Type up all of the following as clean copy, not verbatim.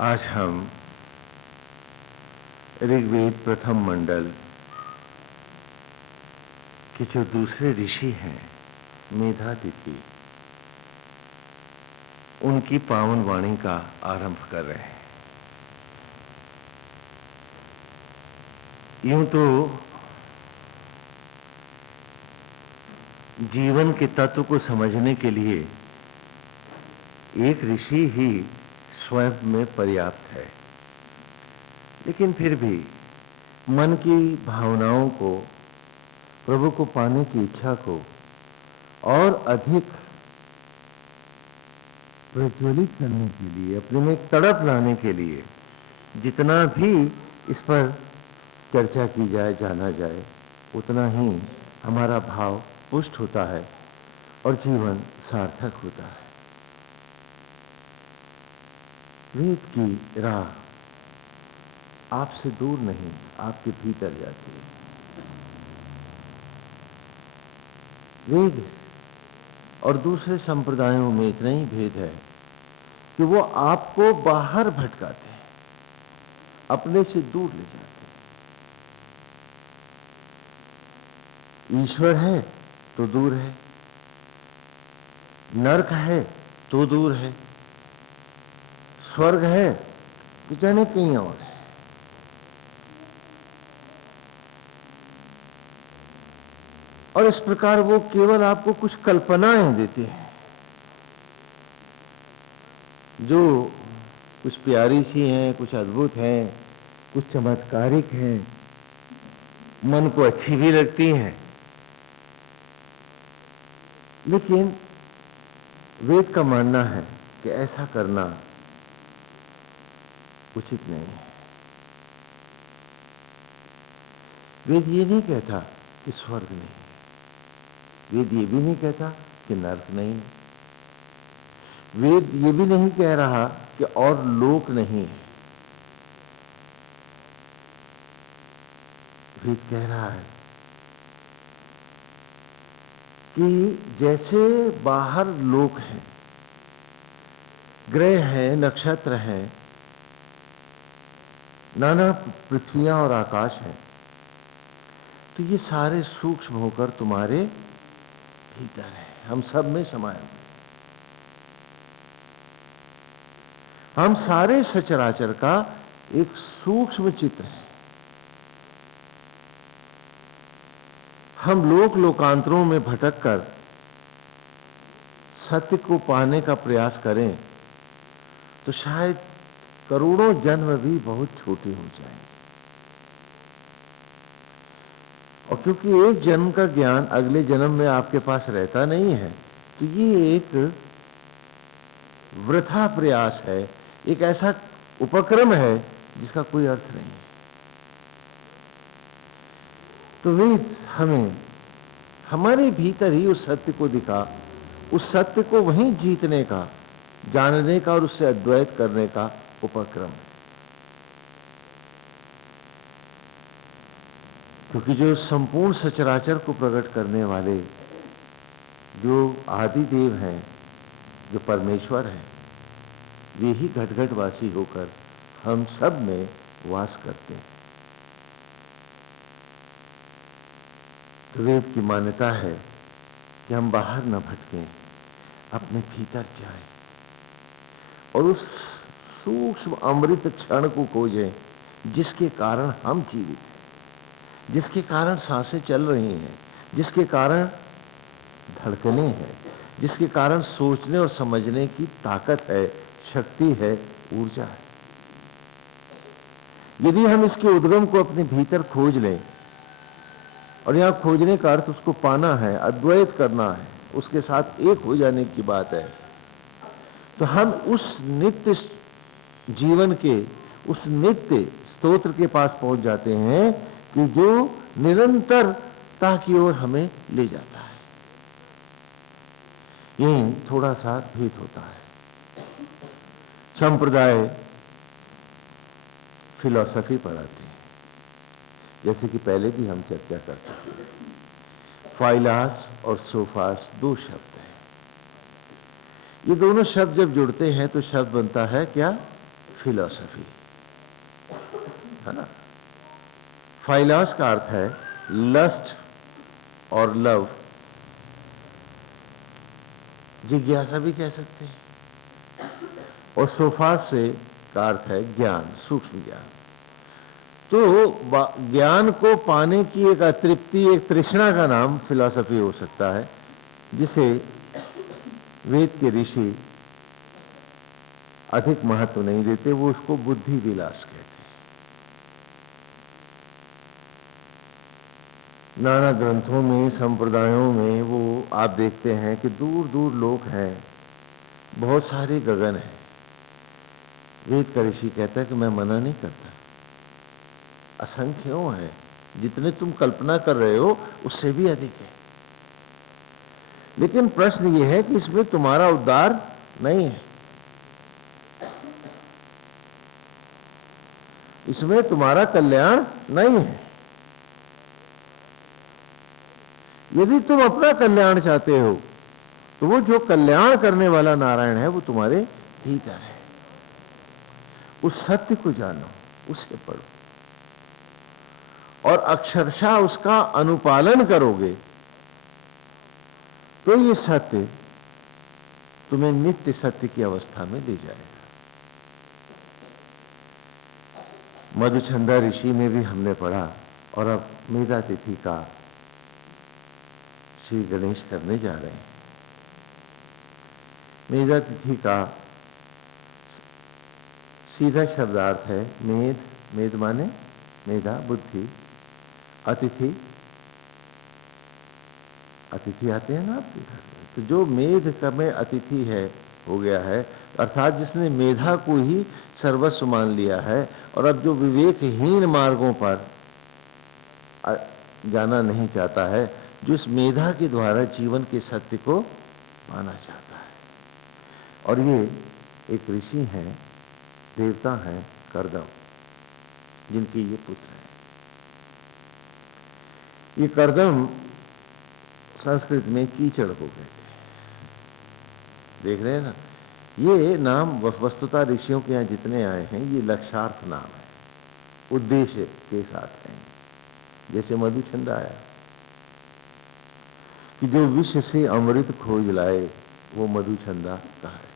आज हम ऋग्वेद प्रथम मंडल के जो दूसरे ऋषि हैं मेधातिथि, उनकी पावन वाणी का आरंभ कर रहे हैं। यूं तो जीवन के तत्व को समझने के लिए एक ऋषि ही स्वयं में पर्याप्त है, लेकिन फिर भी मन की भावनाओं को, प्रभु को पाने की इच्छा को और अधिक प्रज्वलित करने के लिए, अपने में एक तड़प लाने के लिए जितना भी इस पर चर्चा की जाए, जाना जाए, उतना ही हमारा भाव पुष्ट होता है और जीवन सार्थक होता है। वेद की राह आपसे दूर नहीं, आपके भीतर जाती है। वेद और दूसरे संप्रदायों में इतना ही भेद है कि वो आपको बाहर भटकाते हैं, अपने से दूर ले जाते हैं। ईश्वर है तो दूर है, नरक है तो दूर है, स्वर्ग है तो जाने कहीं और है। और इस प्रकार वो केवल आपको कुछ कल्पनाएं देते हैं जो कुछ प्यारी सी हैं, कुछ अद्भुत हैं, कुछ चमत्कारिक हैं, मन को अच्छी भी लगती हैं, लेकिन वेद का मानना है कि ऐसा करना उचित नहीं है। वेद ये नहीं कहता कि स्वर्ग नहीं है, वेद ये भी नहीं कहता कि नरक नहीं है, वेद ये भी नहीं कह रहा कि और लोक नहीं है। वेद कह रहा है कि जैसे बाहर लोक हैं, ग्रह हैं, नक्षत्र हैं, नाना पृथ्वियां और आकाश हैं, तो ये सारे सूक्ष्म होकर तुम्हारे भीतर है, हम सब में समाये हुए। हम सारे सचराचर का एक सूक्ष्म चित्र है। हम लोक लोकांतरों में भटककर सत्य को पाने का प्रयास करें तो शायद करोड़ों जन्म भी बहुत छोटे हो जाएं। और क्योंकि एक जन्म का ज्ञान अगले जन्म में आपके पास रहता नहीं है, तो ये एक वृथा प्रयास है, एक ऐसा उपक्रम है जिसका कोई अर्थ नहीं है। तो वेद हमें हमारे भीतर ही उस सत्य को दिखा, उस सत्य को वहीं जीतने का, जानने का और उससे अद्वैत करने का उपक्रम है। क्योंकि जो संपूर्ण सचराचर को प्रकट करने वाले जो आदि देव हैं, जो परमेश्वर हैं, वे ही घट-घटवासी होकर हम सब में वास करते हैं। तो वेद की मान्यता है कि हम बाहर न भटकें, अपने भीतर जाएं और उस सूक्ष्म अमृत क्षण को खोजें जिसके कारण हम जीवित हैं, जिसके कारण सांसें चल रही हैं, जिसके कारण धड़कने हैं, जिसके कारण सोचने और समझने की ताकत है, शक्ति है, ऊर्जा है। यदि हम इसके उद्गम को अपने भीतर खोज लें, और यहां खोजने का अर्थ उसको पाना है, अद्वैत करना है, उसके साथ एक हो जाने की बात है, तो हम उस नित्य जीवन के, उस नित्य स्तोत्र के पास पहुंच जाते हैं कि जो निरंतरता की ओर हमें ले जाता है। यही थोड़ा सा भेद होता है। संप्रदाय फिलॉसफी पढ़ाते हैं, जैसे कि पहले भी हम चर्चा कर चुके हैं। फाइलास और सोफास दो शब्द हैं। ये दोनों शब्द जब जुड़ते हैं तो शब्द बनता है क्या? फिलॉसफी, है ना। फाइलॉस का अर्थ है लस्ट और लव, जिज्ञासा भी कह सकते हैं, और सोफास से का अर्थ है ज्ञान, सूक्ष्म ज्ञान। तो ज्ञान को पाने की एक अतृप्ति, एक तृष्णा का नाम फिलॉसफी हो सकता है, जिसे वेद के ऋषि अधिक महत्व नहीं देते, वो उसको बुद्धि विलास कहते हैं। नाना ग्रंथों में, संप्रदायों में वो आप देखते हैं कि दूर दूर लोग हैं, बहुत सारे गगन हैं। वेद का ऋषि कहता है कि मैं मना नहीं करता, असंख्यों हैं, जितने तुम कल्पना कर रहे हो उससे भी अधिक है। लेकिन प्रश्न ये है कि इसमें तुम्हारा उद्धार नहीं है, इसमें तुम्हारा कल्याण नहीं है। यदि तुम अपना कल्याण चाहते हो तो वो जो कल्याण करने वाला नारायण है वो तुम्हारे भीतर है। उस सत्य को जानो, उसे पढ़ो, और अक्षरशः उसका अनुपालन करोगे तो ये सत्य तुम्हें नित्य सत्य की अवस्था में ले जाएगा। मधुचंदा ऋषि में भी हमने पढ़ा, और अब मेधा तिथि का श्री गणेश करने जा रहे हैं। मेधा तिथि का सीधा शब्दार्थ है मेध। मेध माने मेधा, बुद्धि। अतिथि, अतिथि आते हैं ना आपके घर में, तो जो मेध का में अतिथि है हो गया है, अर्थात जिसने मेधा को ही सर्वस्व मान लिया है और अब जो विवेकहीन मार्गों पर जाना नहीं चाहता है, जो इस मेधा के द्वारा जीवन के सत्य को पाना चाहता है। और ये एक ऋषि हैं, देवता हैं, कर्दम, जिनके ये पुत्र हैं। ये कर्दम संस्कृत में कीचड़ को कहते हैं। देख रहे हैं ना, ये नाम वस्तुतः ऋषियों के यहां जितने आए हैं ये लक्ष्यार्थ नाम है, उद्देश्य के साथ हैं। जैसे मधुचंदा आया कि जो विष से अमृत खोज लाए वो मधुचंदा कहा है।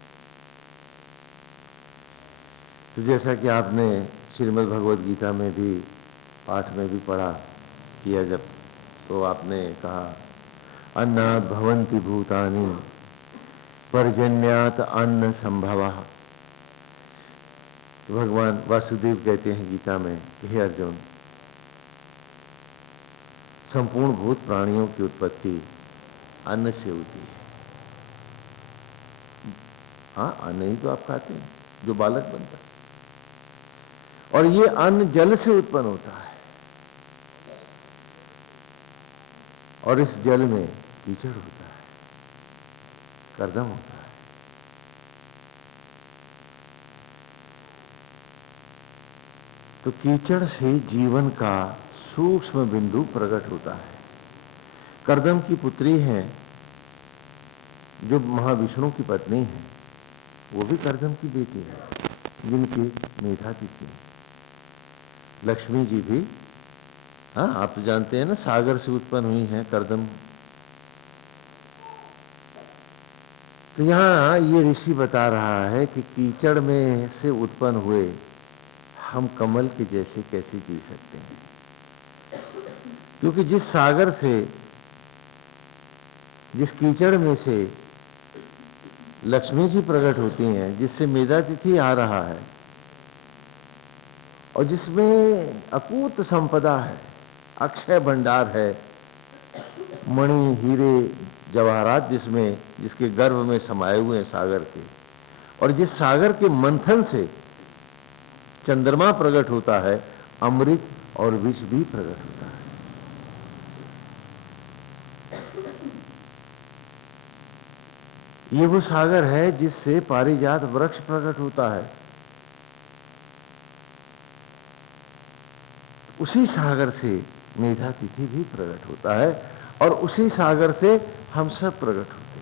तो जैसा कि आपने श्रीमद् भगवद गीता में भी पाठ में भी पढ़ा किया जब, तो आपने कहा अन्नात् भवन्ति भूतानि पर्जन्यात् अन्न संभवः। तो भगवान वासुदेव कहते हैं गीता में कि हे अर्जुन, संपूर्ण भूत प्राणियों की उत्पत्ति अन्न से होती है। हाँ, अन्न ही तो आप खाते हैं जो बालक बनता है, और ये अन्न जल से उत्पन्न होता है, और इस जल में कीचड़ होता है, कर्दम होता है। तो कीचड़ से जीवन का सूक्ष्म बिंदु प्रकट होता है। कर्दम की पुत्री हैं जो महाविष्णु की पत्नी है, वो भी कर्दम की बेटी है, जिनकी मेधा तिथि। लक्ष्मी जी भी, हाँ आप तो जानते हैं ना, सागर से उत्पन्न हुई हैं कर्दम। तो यहां ये ऋषि बता रहा है कि कीचड़ में से उत्पन्न हुए हम कमल के जैसे कैसे जी सकते हैं, क्योंकि जिस सागर से, जिस कीचड़ में से लक्ष्मी जी प्रकट होती हैं, जिससे मेधा तिथि आ रहा है, और जिसमें अकूत संपदा है, अक्षय भंडार है, मणि हीरे जवाहरात जिसमें, जिसके गर्भ में समाये हुए हैं सागर के, और जिस सागर के मंथन से चंद्रमा प्रकट होता है, अमृत और विष भी प्रकट होता है। ये वो सागर है जिससे पारिजात वृक्ष प्रकट होता है। उसी सागर से मेधा तिथि भी प्रकट होता है, और उसी सागर से हम सब प्रकट होते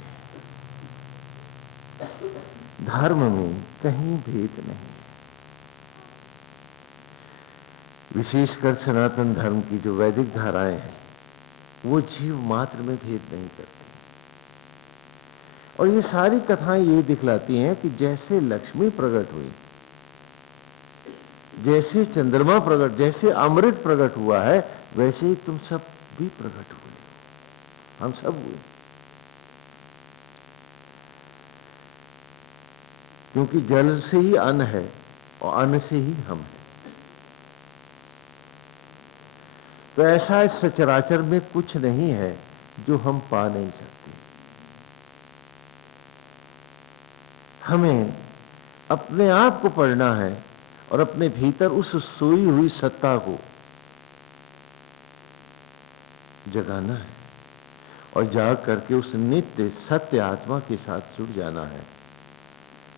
हैं। धर्म में कहीं भेद नहीं। विशेषकर सनातन धर्म की जो वैदिक धाराएं हैं वो जीव मात्र में भेद नहीं करती। और ये सारी कथाएं ये दिखलाती हैं कि जैसे लक्ष्मी प्रकट हुई, जैसे चंद्रमा प्रकट, जैसे अमृत प्रकट हुआ है, वैसे ही तुम सब भी प्रकट हुए, हम सब हुए। क्योंकि जल से ही अन्न है और अन्न से ही हम हैं। तो ऐसा इस सचराचर में कुछ नहीं है जो हम पा नहीं सकते। हमें अपने आप को पढ़ना है और अपने भीतर उस सोई हुई सत्ता को जगाना है और जाग करके उस नित्य सत्य आत्मा के साथ जुड़ जाना है।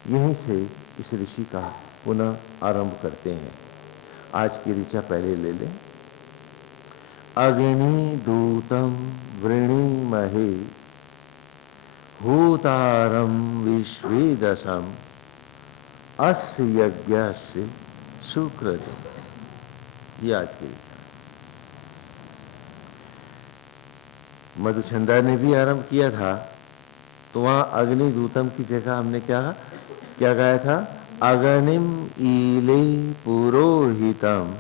यहीं से इस ऋषि का पुनः आरंभ करते हैं। आज की ऋचा पहले ले लें। अग्नि दूतम वृणीमहे होतारम विश्वेदशम अस्य यज्ञस्य सुकृतम्। ये आज की ऋचा। मधुचंद्र ने भी आरंभ किया था, तो वहां अग्नि दूतम की जगह हमने क्या गाया था? अग्निम ईले पुरोहितम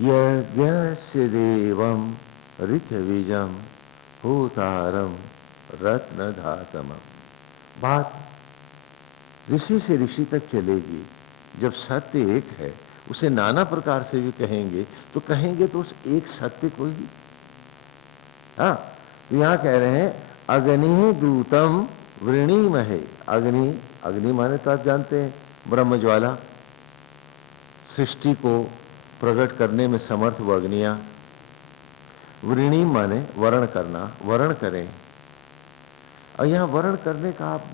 यज्ञस्य देवम ऋतविजम होतारम रत्नधातमम। बात ऋषि से ऋषि तक चलेगी। जब सत्य एक है, उसे नाना प्रकार से भी कहेंगे तो उस एक सत्य को ही। हाँ, तो यहां कह रहे हैं अग्नि दूतम वृणीमहे। अग्नि माने तो आप जानते हैं ब्रह्म ज्वाला, सृष्टि को प्रकट करने में समर्थ वो अग्नियां। वृणी माने वर्ण करना, वर्ण करें। और यहां वर्ण करने का आप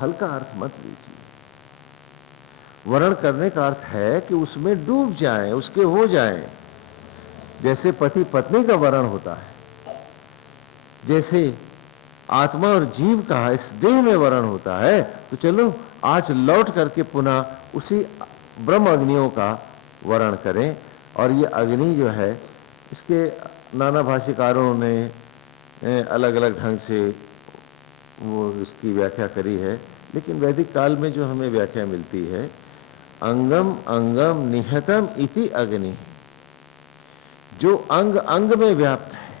हल्का अर्थ मत लीजिए। वर्ण करने का अर्थ है कि उसमें डूब जाएं, उसके हो जाएं। जैसे पति पत्नी का वर्ण होता है, जैसे आत्मा और जीव का इस देह में वर्ण होता है, तो चलो आज लौट करके पुनः उसी ब्रह्म अग्नियों का वर्ण करें। और ये अग्नि जो है, इसके नाना भाष्यकारों ने अलग अलग ढंग से वो इसकी व्याख्या करी है, लेकिन वैदिक काल में जो हमें व्याख्या मिलती है, अंगम अंगम निहतम इति अग्नि। जो अंग अंग में व्याप्त है,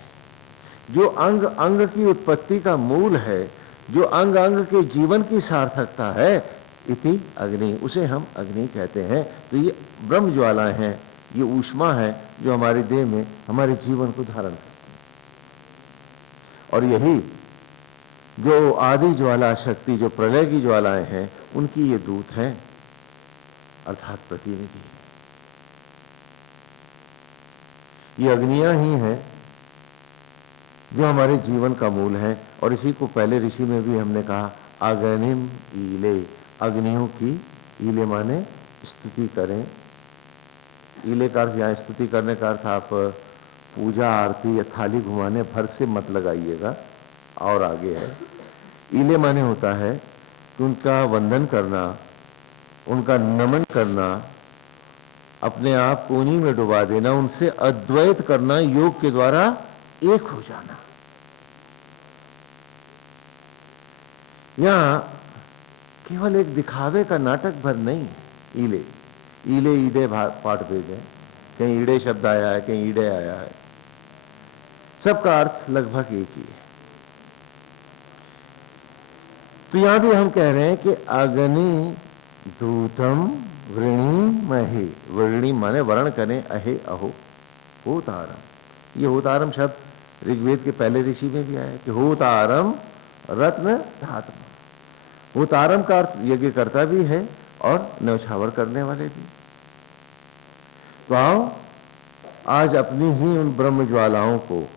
जो अंग अंग की उत्पत्ति का मूल है, जो अंग अंग के जीवन की सार्थकता है, इति अग्नि, उसे हम अग्नि कहते हैं। तो ये ब्रह्म ज्वालाएं हैं, ये ऊष्मा है जो हमारे देह में हमारे जीवन को धारण करती है। और यही जो आदि ज्वाला शक्ति, जो प्रलय की ज्वालाएं हैं, उनकी ये दूत हैं, अर्थात प्रतिनिधि। ये अग्नियां ही हैं जो हमारे जीवन का मूल है। और इसी को पहले ऋषि में भी हमने कहा, अग्निम ईले, अग्नियों की, ईले माने स्तुति करें। ईले का अर्थ, यहाँ स्तुति करने का अर्थ आप पूजा आरती या थाली घुमाने भर से मत लगाइएगा, और आगे है। ईले माने होता है कि उनका वंदन करना, उनका नमन करना, अपने आप को उन्हीं में डुबा देना, उनसे अद्वैत करना, योग के द्वारा एक हो जाना। यहां केवल एक दिखावे का नाटक भर नहीं है। ईले ईले ईडे पाठ भेद है, कहीं ईड़े शब्द आया है, कहीं ईडे आया है, सबका अर्थ लगभग एक ही है। तो यहां भी हम कह रहे हैं कि अग्नि दूतम वृणीमहे। वृणी माने वर्ण करें, अहे अहो, होतारम। ये होतारम शब्द ऋग्वेद के पहले ऋषि में भी आया कि होतारम रत्न धातु। होतारम का अर्थ यज्ञकर्ता भी है और न्यौछावर करने वाले भी। तो आओ आज अपनी ही उन ब्रह्म ज्वालाओं को,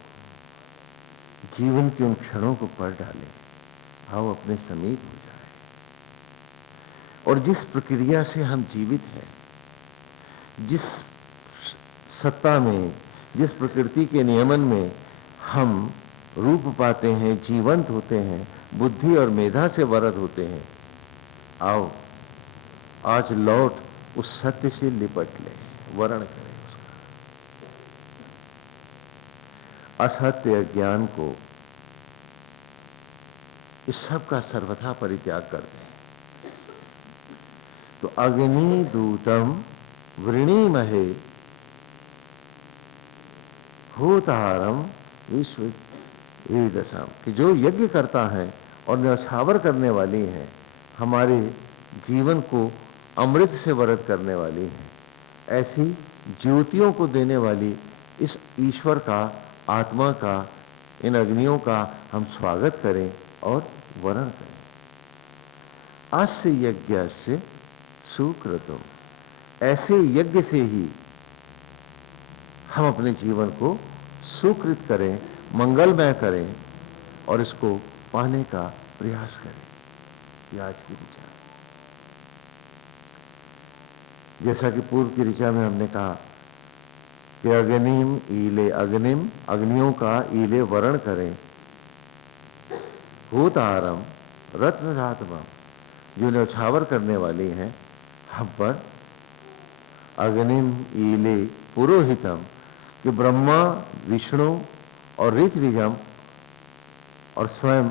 जीवन के उन क्षणों को पढ़ डालें। आओ अपने समीप हो जाए, और जिस प्रक्रिया से हम जीवित हैं, जिस सत्ता में, जिस प्रकृति के नियमन में हम रूप पाते हैं, जीवंत होते हैं, बुद्धि और मेधा से वरद होते हैं, आओ आज लौट उस सत्य से लिपट लें, वर्ण करें उसका। असत्य ज्ञान को, इस सब का सर्वथा परित्याग कर दें। तो अग्नि दूतम वृणीमहे होतारम विश्व वेदसाम, कि जो यज्ञ करता है और न्यौछावर करने वाली हैं, हमारे जीवन को अमृत से वरद करने वाली हैं, ऐसी ज्योतियों को देने वाली इस ईश्वर का, आत्मा का, इन अग्नियों का हम स्वागत करें और वरण करें। अस्य यज्ञस्य सुकृतम, ऐसे यज्ञ से ही हम अपने जीवन को सुकृत करें, मंगलमय करें और इसको पाने का प्रयास करें। ये आज की ऋचा। जैसा कि पूर्व की ऋचा में हमने कहा कि अग्निम ईले अग्निम, अग्नियों का ईले वरण करें। होतारम रत्न रातवम, जो न्यौछावर करने वाली हैं हम पर। अग्निम ईले पुरोहितम, कि ब्रह्मा, विष्णु और ऋत्विजम, और स्वयं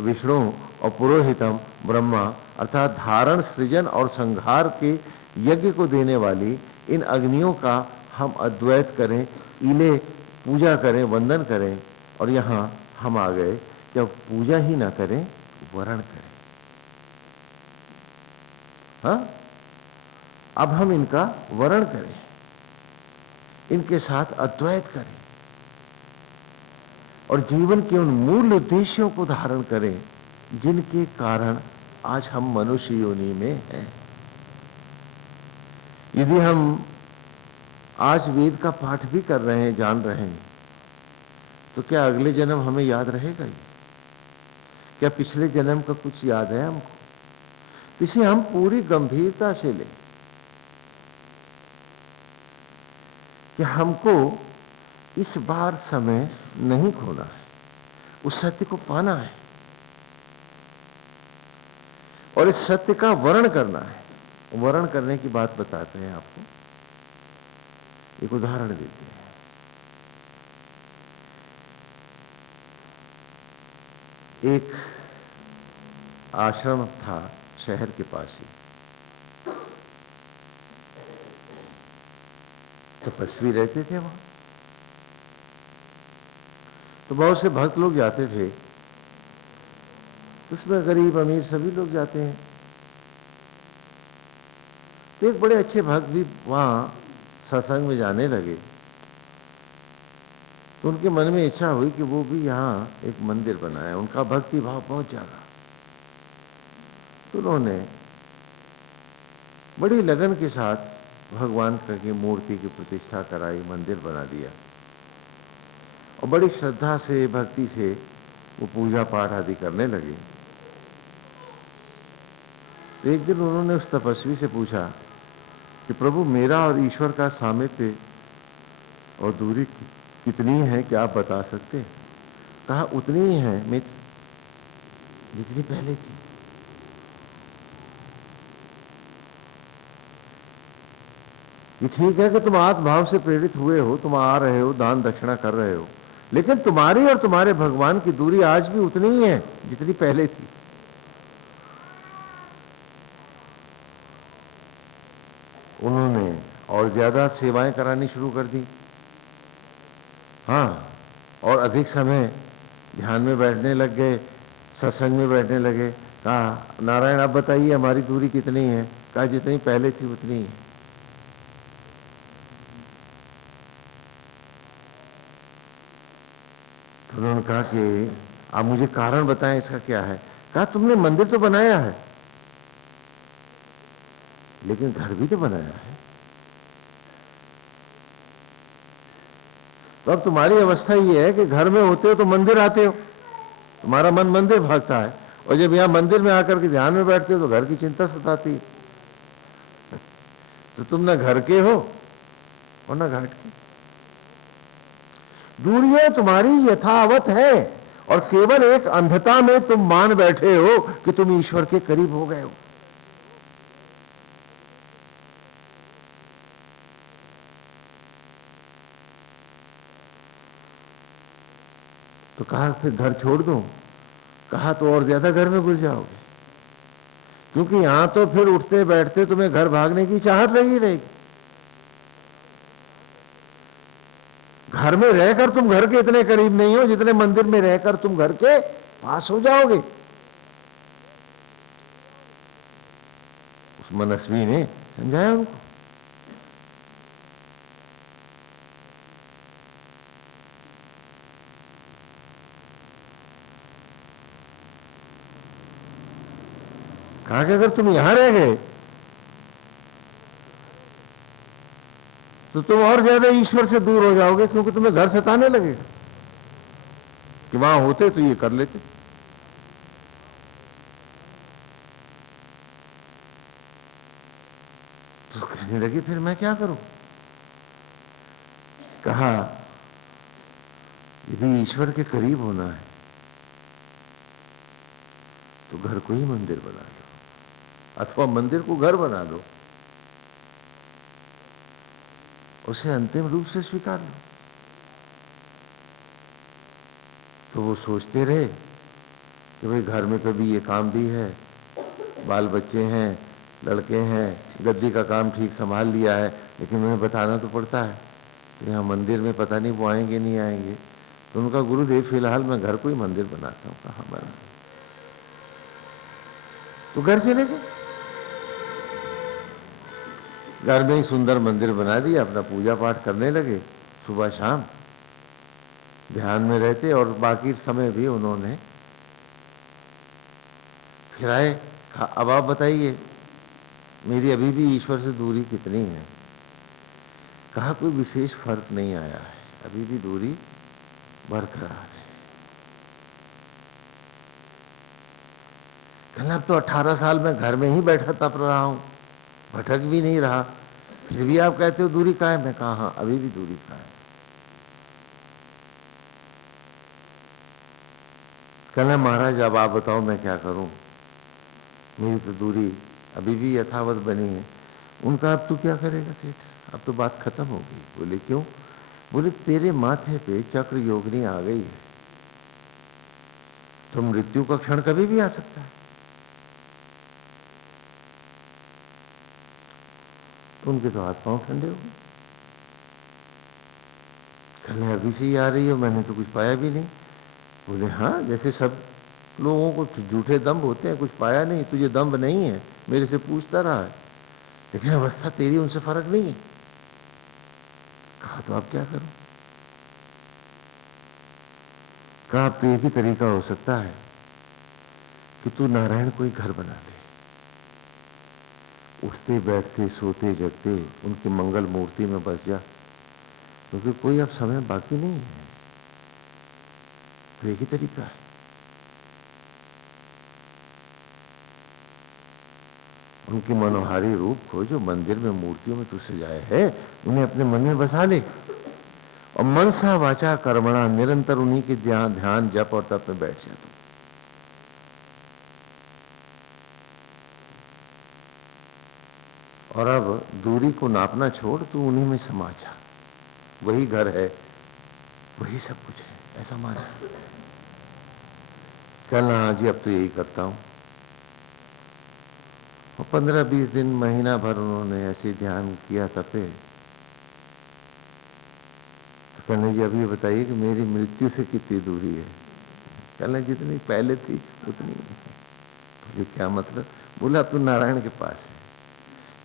विष्णु और पुरोहितम ब्रह्मा, अर्थात धारण, सृजन और संहार के यज्ञ को देने वाली इन अग्नियों का हम अद्वैत करें, इले पूजा करें, वंदन करें। और यहां हम आ गए कि अब पूजा ही ना करें, वरण करें। हाँ, अब हम इनका वरण करें, इनके साथ अद्वैत करें और जीवन के उन मूल उद्देश्यों को धारण करें जिनके कारण आज हम मनुष्य योनि में हैं। यदि हम आज वेद का पाठ भी कर रहे हैं, जान रहे हैं, तो क्या अगले जन्म हमें याद रहेगा? क्या पिछले जन्म का कुछ याद है हमको? इसे हम पूरी गंभीरता से लें कि हमको इस बार समय नहीं खोना है, उस सत्य को पाना है और इस सत्य का वर्ण करना है। वर्ण करने की बात बताते हैं आपको, एक उदाहरण देते हैं। एक आश्रम था शहर के पास ही, तपस्वी रहते थे वहां। तो बहुत से भक्त लोग जाते थे, उसमें गरीब अमीर सभी लोग जाते हैं। तो एक बड़े अच्छे भक्त भी वहां सत्संग में जाने लगे। तो उनके मन में इच्छा हुई कि वो भी यहाँ एक मंदिर बनाए। उनका भक्ति भाव बहुत ज्यादा। तो उन्होंने बड़ी लगन के साथ भगवान की मूर्ति की प्रतिष्ठा कराई, मंदिर बना दिया और बड़ी श्रद्धा से, भक्ति से वो पूजा पाठ आदि करने लगे। तो एक दिन उन्होंने उस तपस्वी से पूछा कि प्रभु, मेरा और ईश्वर का सामिप्य और दूरी कितनी है, क्या आप बता सकते हैं? कहा, उतनी ही है मित्र जितनी पहले थी। ये ठीक है कि तुम आत्म भाव से प्रेरित हुए हो, तुम आ रहे हो, दान दक्षिणा कर रहे हो, लेकिन तुम्हारी और तुम्हारे भगवान की दूरी आज भी उतनी ही है जितनी पहले थी। उन्होंने और ज्यादा सेवाएं करानी शुरू कर दी। हाँ, और अधिक समय ध्यान में बैठने लग गए, सत्संग में बैठने लगे। कहा, नारायण आप बताइए हमारी दूरी कितनी है? कहा, जितनी पहले थी उतनी ही। तो उन्होंने कहा कि आप मुझे कारण बताएं, इसका क्या है? कहा, तुमने मंदिर तो बनाया है, लेकिन घर भी तो बनाया है। तो अब तुम्हारी अवस्था ये है कि घर में होते हो तो मंदिर आते हो, तुम्हारा मन मंदिर भागता है, और जब यहां मंदिर में आकर के ध्यान में बैठते हो तो घर की चिंता सताती है। तो तुम ना घर के हो और ना घाट के। दूरियां तुम्हारी यथावत है और केवल एक अंधता में तुम मान बैठे हो कि तुम ईश्वर के करीब हो गए हो। तो कहा फिर घर छोड़ दूं? कहा तो और ज्यादा घर में घुस जाओगे, क्योंकि यहां तो फिर उठते बैठते तुम्हें घर भागने की चाहत लगी रहेगी। घर में रहकर तुम घर के इतने करीब नहीं हो जितने मंदिर में रहकर तुम घर के पास हो जाओगे। उस मनस्वी ने समझाया उनको। कहा कि अगर तुम यहां रह गए तो तुम और ज्यादा ईश्वर से दूर हो जाओगे, क्योंकि तुम्हें घर सताने लगेगा कि वहां होते तो ये कर लेते। तो कहने लगी फिर मैं क्या करूं? कहा यदि ईश्वर के करीब होना है तो घर को ही मंदिर बना लो, अथवा मंदिर को घर बना लो, उसे अंतिम रूप से स्वीकार लो। तो वो सोचते रहे कि भाई घर में कभी ये काम भी है, बाल बच्चे हैं, लड़के हैं, गद्दी का काम ठीक संभाल लिया है, लेकिन उन्हें बताना तो पड़ता है कि यहाँ मंदिर में पता नहीं वो आएंगे नहीं आएंगे। तो उनका गुरुदेव फिलहाल मैं घर को ही मंदिर बनाता हूँ। कहा बना? तो घर चले गए, घर में ही सुंदर मंदिर बना दिया, अपना पूजा पाठ करने लगे सुबह शाम, ध्यान में रहते, और बाकी समय भी उन्होंने फिर आए। अब आप बताइए मेरी अभी भी ईश्वर से दूरी कितनी है? कहा कोई विशेष फर्क नहीं आया है, अभी भी दूरी बरकरार है। कहना अब तो 18 साल मैं घर में ही बैठा तप रहा हूं, भटक भी नहीं रहा, फिर भी आप कहते हो दूरी कहाँ है? मैं कहा हाँ अभी भी दूरी कहाँ है। कहना महाराज अब आप बताओ मैं क्या करूं, मेरी तो दूरी अभी भी यथावत बनी है। उनका अब तू क्या करेगा सेठ, अब तो बात खत्म हो गई। बोले क्यों? बोले तेरे माथे पे चक्र योगिनी आ गई है, तो मृत्यु का क्षण कभी भी आ सकता है। तो उनके तो हाथ पांव ठंडे हो गए। कहने अभी से ही आ रही हो, मैंने तो कुछ पाया भी नहीं। बोले हाँ, जैसे सब लोगों को झूठे दम्भ होते हैं, कुछ पाया नहीं, तुझे दम्भ नहीं है, मेरे से पूछता रहा है, लेकिन अवस्था तेरी उनसे फर्क नहीं है। कहा तो अब क्या करूं? कहा अब तो एक ही तरीका हो सकता है कि तू नारायण को ही घर बना दे, उठते बैठते सोते जगते उनकी मंगल मूर्ति में बस जा, क्योंकि कोई अब समय बाकी नहीं है। तो एक ही तरीका है। उनकी मनोहारी रूप को जो मंदिर में मूर्तियों में तू सजाए है, उन्हें अपने मन में बसा ले, और मनसा वाचा कर्मणा निरंतर उन्हीं के ध्यान जप और तप में बैठ जा तू। और अब दूरी को नापना छोड़, तू उन्हीं में समा जा, वही घर है, वही सब कुछ है, ऐसा मान। कहना हाँ जी अब तो यही करता हूं। और 15-20 दिन महीना भर उन्होंने ऐसे ध्यान किया तपे। तो कहने जी अभी बताइए कि मेरी मृत्यु से कितनी दूरी है? कहने जितनी पहले थी उतनी है। तो क्या मतलब? बोला तू नारायण के पास है,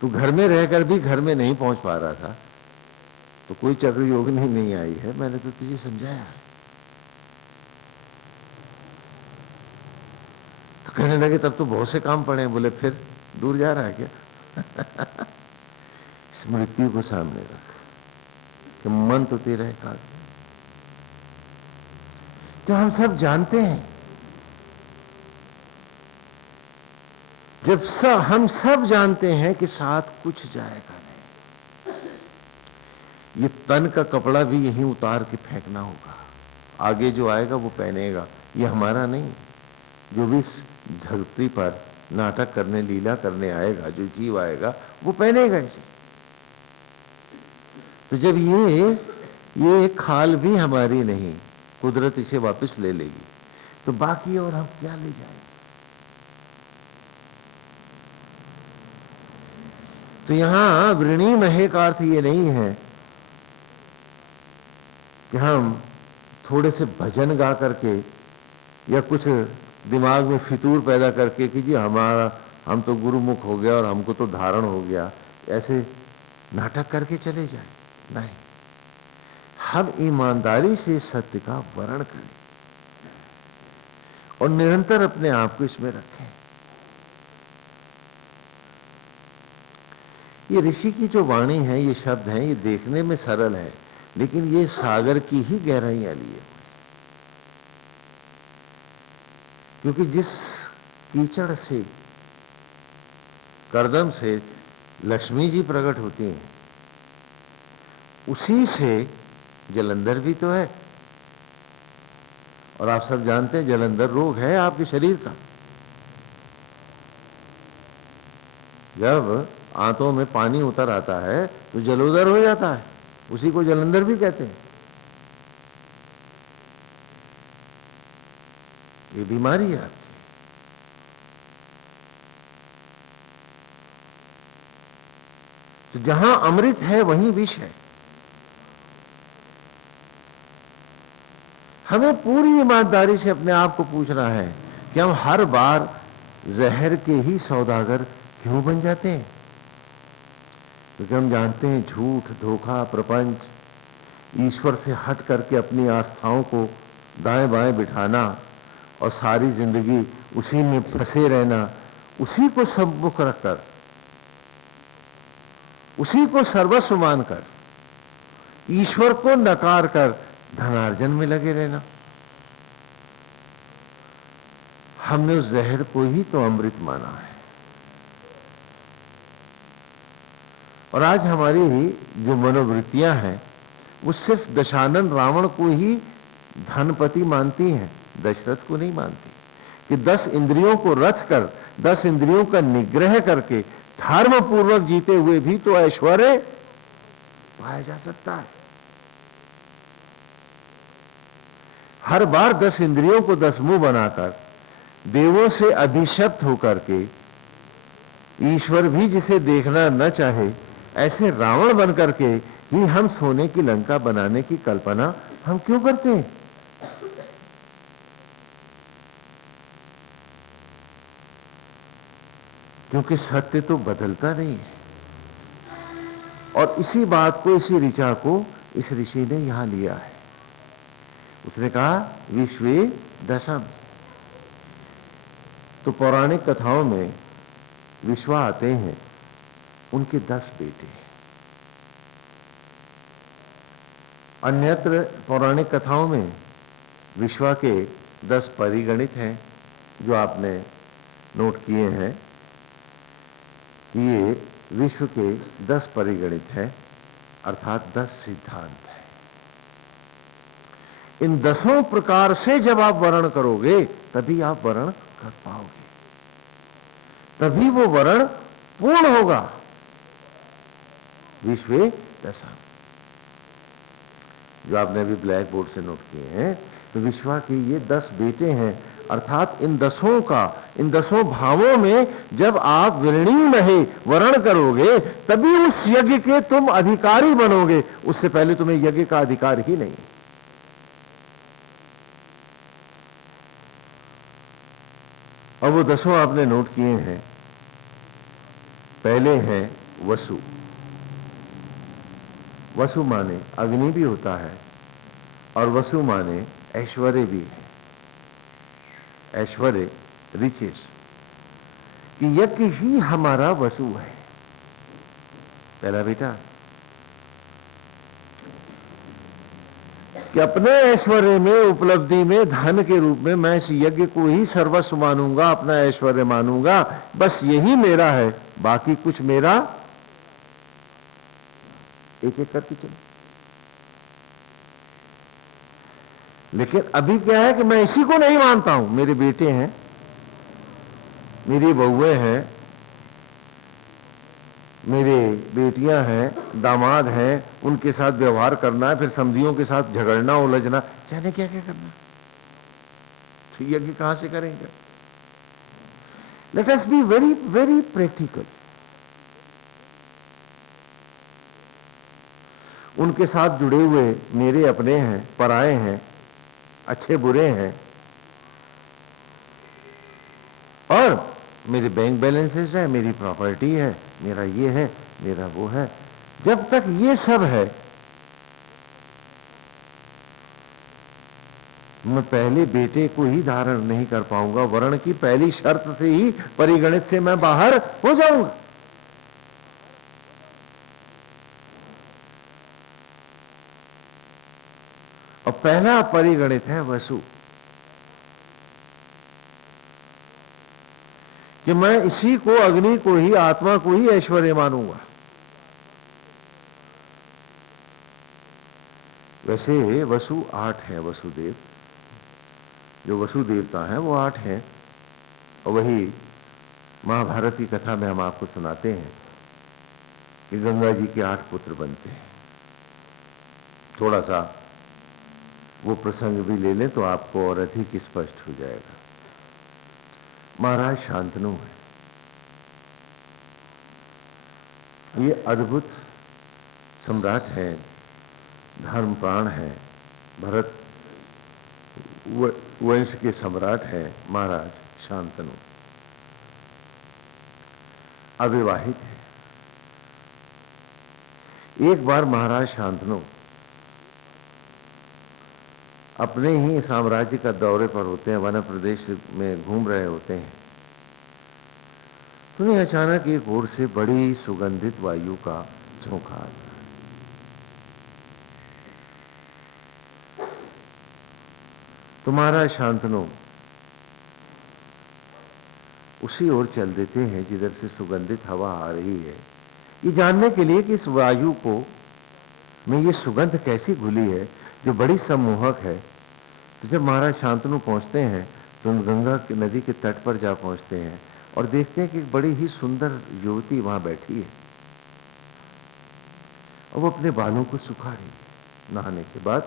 तू घर में रहकर भी घर में नहीं पहुंच पा रहा था, तो कोई चक्र योगिनी नहीं आई है, मैंने तो तुझे समझाया। तो कहने लगे तब तो बहुत से काम पड़े हैं। बोले फिर दूर जा रहा है क्या? इस मृत्यु को सामने रख कि मन तो तेरा एकाग्र। तो हम सब जानते हैं, जब हम सब जानते हैं कि साथ कुछ जाएगा नहीं, ये तन का कपड़ा भी यहीं उतार के फेंकना होगा, आगे जो आएगा वो पहनेगा, ये हमारा नहीं। जो भी इस धरती पर नाटक करने लीला करने आएगा, जो जीव आएगा वो पहनेगा इसे। तो जब ये खाल भी हमारी नहीं, कुदरत इसे वापस ले लेगी। तो बाकी और हम क्या ले जाएं? तो यहां वृणीमहे का अर्थ ये नहीं है कि हम थोड़े से भजन गा करके या कुछ दिमाग में फितूर पैदा करके कि जी हम तो गुरुमुख हो गया और हमको तो धारण हो गया, ऐसे नाटक करके चले जाए। नहीं, हम ईमानदारी से सत्य का वर्ण करें और निरंतर अपने आप को इसमें रखें। ये ऋषि की जो वाणी है, ये शब्द हैं, ये देखने में सरल है, लेकिन ये सागर की ही गहराइयां लिए, क्योंकि जिस कीचड़ से, कर्दम से लक्ष्मी जी प्रकट होती हैं, उसी से जलंधर भी तो है। और आप सब जानते हैं जलंधर रोग है आपके शरीर का। जब आंतों में पानी उतर आता है तो जलोदर हो जाता है, उसी को जलंधर भी कहते हैं। ये बीमारी है आपकी। तो जहां अमृत है वहीं विष है। हमें पूरी ईमानदारी से अपने आप को पूछना है कि हम हर बार जहर के ही सौदागर क्यों बन जाते हैं? क्योंकि हम जानते हैं झूठ, धोखा, प्रपंच, ईश्वर से हट करके अपनी आस्थाओं को दाएं बाएं बिठाना और सारी जिंदगी उसी में फंसे रहना, उसी को सम्मुख रखकर, उसी को सर्वस्व मानकर, ईश्वर को नकार कर धनार्जन में लगे रहना। हमने उस जहर को ही तो अमृत माना है। और आज हमारी जो मनोवृत्तियां हैं वो सिर्फ दशानन रावण को ही धनपति मानती हैं, दशरथ को नहीं मानती कि 10 इंद्रियों को रथ कर, 10 इंद्रियों का निग्रह करके धर्म पूर्वक जीते हुए भी तो ऐश्वर्य पाया जा सकता है। हर बार 10 इंद्रियों को 10 मुंह बनाकर देवों से अभिशप्त होकर के ईश्वर भी जिसे देखना न चाहे, ऐसे रावण बनकर के ही हम सोने की लंका बनाने की कल्पना हम क्यों करते हैं? क्योंकि सत्य तो बदलता नहीं है। और इसी बात को, इसी ऋचा को इस ऋषि ने यहां लिया है। उसने कहा विश्वे दशम। तो पौराणिक कथाओं में विश्वा आते हैं, उनके 10 बेटे हैं। अन्यत्र पौराणिक कथाओं में विश्वा के 10 परिगणित हैं, जो आपने नोट किए हैं कि ये विश्व के 10 परिगणित हैं, अर्थात 10 सिद्धांत है। इन 10 प्रकार से जब आप वर्ण करोगे तभी आप वर्ण कर पाओगे, तभी वो वर्ण पूर्ण होगा। विश्वे दशा जो आपने अभी ब्लैक बोर्ड से नोट किए हैं, तो विश्वा के ये 10 बेटे हैं, अर्थात इन 10 भावों में जब आप वृणीमहे वर्ण करोगे तभी उस यज्ञ के तुम अधिकारी बनोगे। उससे पहले तुम्हें यज्ञ का अधिकार ही नहीं। अब वो 10 आपने नोट किए हैं। पहले हैं वसु। वसु माने अग्नि भी होता है और वसु माने ऐश्वर्य भी है। ऐश्वर्य, रिचेस, कि यज्ञ ही हमारा वसु है। पहला बेटा कि अपने ऐश्वर्य में, उपलब्धि में, धन के रूप में मैं इस यज्ञ को ही सर्वस्व मानूंगा, अपना ऐश्वर्य मानूंगा, बस यही मेरा है, बाकी कुछ मेरा। एक एक करके चलो। लेकिन अभी क्या है कि मैं इसी को नहीं मानता हूं। मेरे बेटे हैं, मेरी बहुएं हैं, मेरे बेटियां हैं, दामाद हैं, उनके साथ व्यवहार करना है, फिर समधियों के साथ झगड़ना, उलझना, जाने क्या क्या करना। तो यज्ञ कहां से करेंगे? Let us be very very practical. उनके साथ जुड़े हुए मेरे अपने हैं, पराए हैं, अच्छे बुरे हैं, और मेरे बैंक बैलेंसेस है, मेरी प्रॉपर्टी है, मेरा ये है, मेरा वो है। जब तक ये सब है, मैं पहले बेटे को ही धारण नहीं कर पाऊंगा। वर्ण की पहली शर्त से ही परिगणित से मैं बाहर हो जाऊंगा। और पहला परिगणित है वसु, कि मैं इसी को, अग्नि को ही, आत्मा को ही ऐश्वर्य मानूंगा। वैसे वसु 8 है, वसुदेव, जो वसु देवता है वो 8 हैं। और वही महाभारत की कथा में हम आपको सुनाते हैं कि गंगा जी के 8 पुत्र बनते हैं। थोड़ा सा वो प्रसंग भी ले लें तो आपको और अधिक स्पष्ट हो जाएगा। महाराज शांतनु है, ये अद्भुत सम्राट है, धर्म प्राण है, भरत वंश के सम्राट है महाराज शांतनु। अविवाहित है। एक बार महाराज शांतनु अपने ही साम्राज्य का दौरे पर होते हैं, वन प्रदेश में घूम रहे होते हैं। उन्हें अचानक एक ओर से बड़ी सुगंधित वायु का झोंका आता है। तो महाराज शांतनु उसी ओर चल देते हैं जिधर से सुगंधित हवा आ रही है, ये जानने के लिए कि इस वायु को में ये सुगंध कैसी घुली है जो बड़ी सम्मोहक है। तो जब महाराज शांतनु पहुंचते हैं तो गंगा की नदी के तट पर जा पहुंचते हैं और देखते हैं कि एक बड़ी ही सुंदर युवती वहां बैठी है और वो अपने बालों को सुखा रही है नहाने के बाद।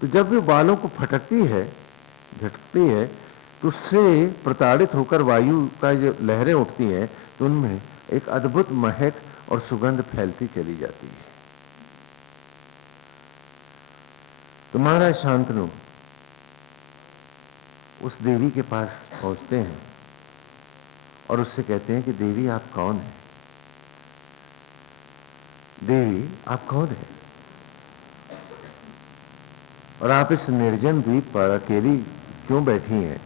तो जब वो बालों को फटकती है, झटकती है, तो उससे प्रताड़ित होकर वायु का जो लहरें उठती हैं तो उनमें एक अद्भुत महक और सुगंध फैलती चली जाती है। तो महाराज शांतनु उस देवी के पास पहुंचते हैं और उससे कहते हैं कि देवी आप कौन हैं? देवी आप कौन हैं? और आप इस निर्जन द्वीप पर अकेली क्यों बैठी हैं?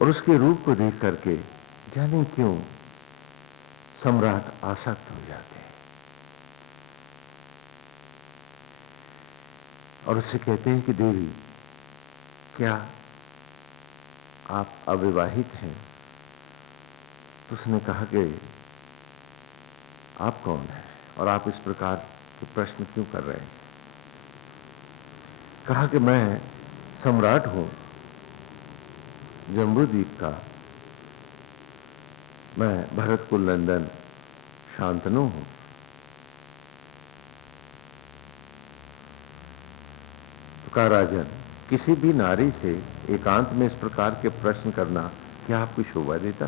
और उसके रूप को देख करके जाने क्यों सम्राट आसक्त हो जाते हैं और उससे कहते हैं कि देवी क्या आप अविवाहित हैं? तो उसने कहा कि आप कौन हैं और आप इस प्रकार के प्रश्न क्यों कर रहे हैं? कहा कि मैं सम्राट हूं जम्बूद्वीप का, मैं भरत कुल नंदन शांतनु हूं। तो कहा राजन, किसी भी नारी से एकांत में इस प्रकार के प्रश्न करना क्या आपको शोभा देता?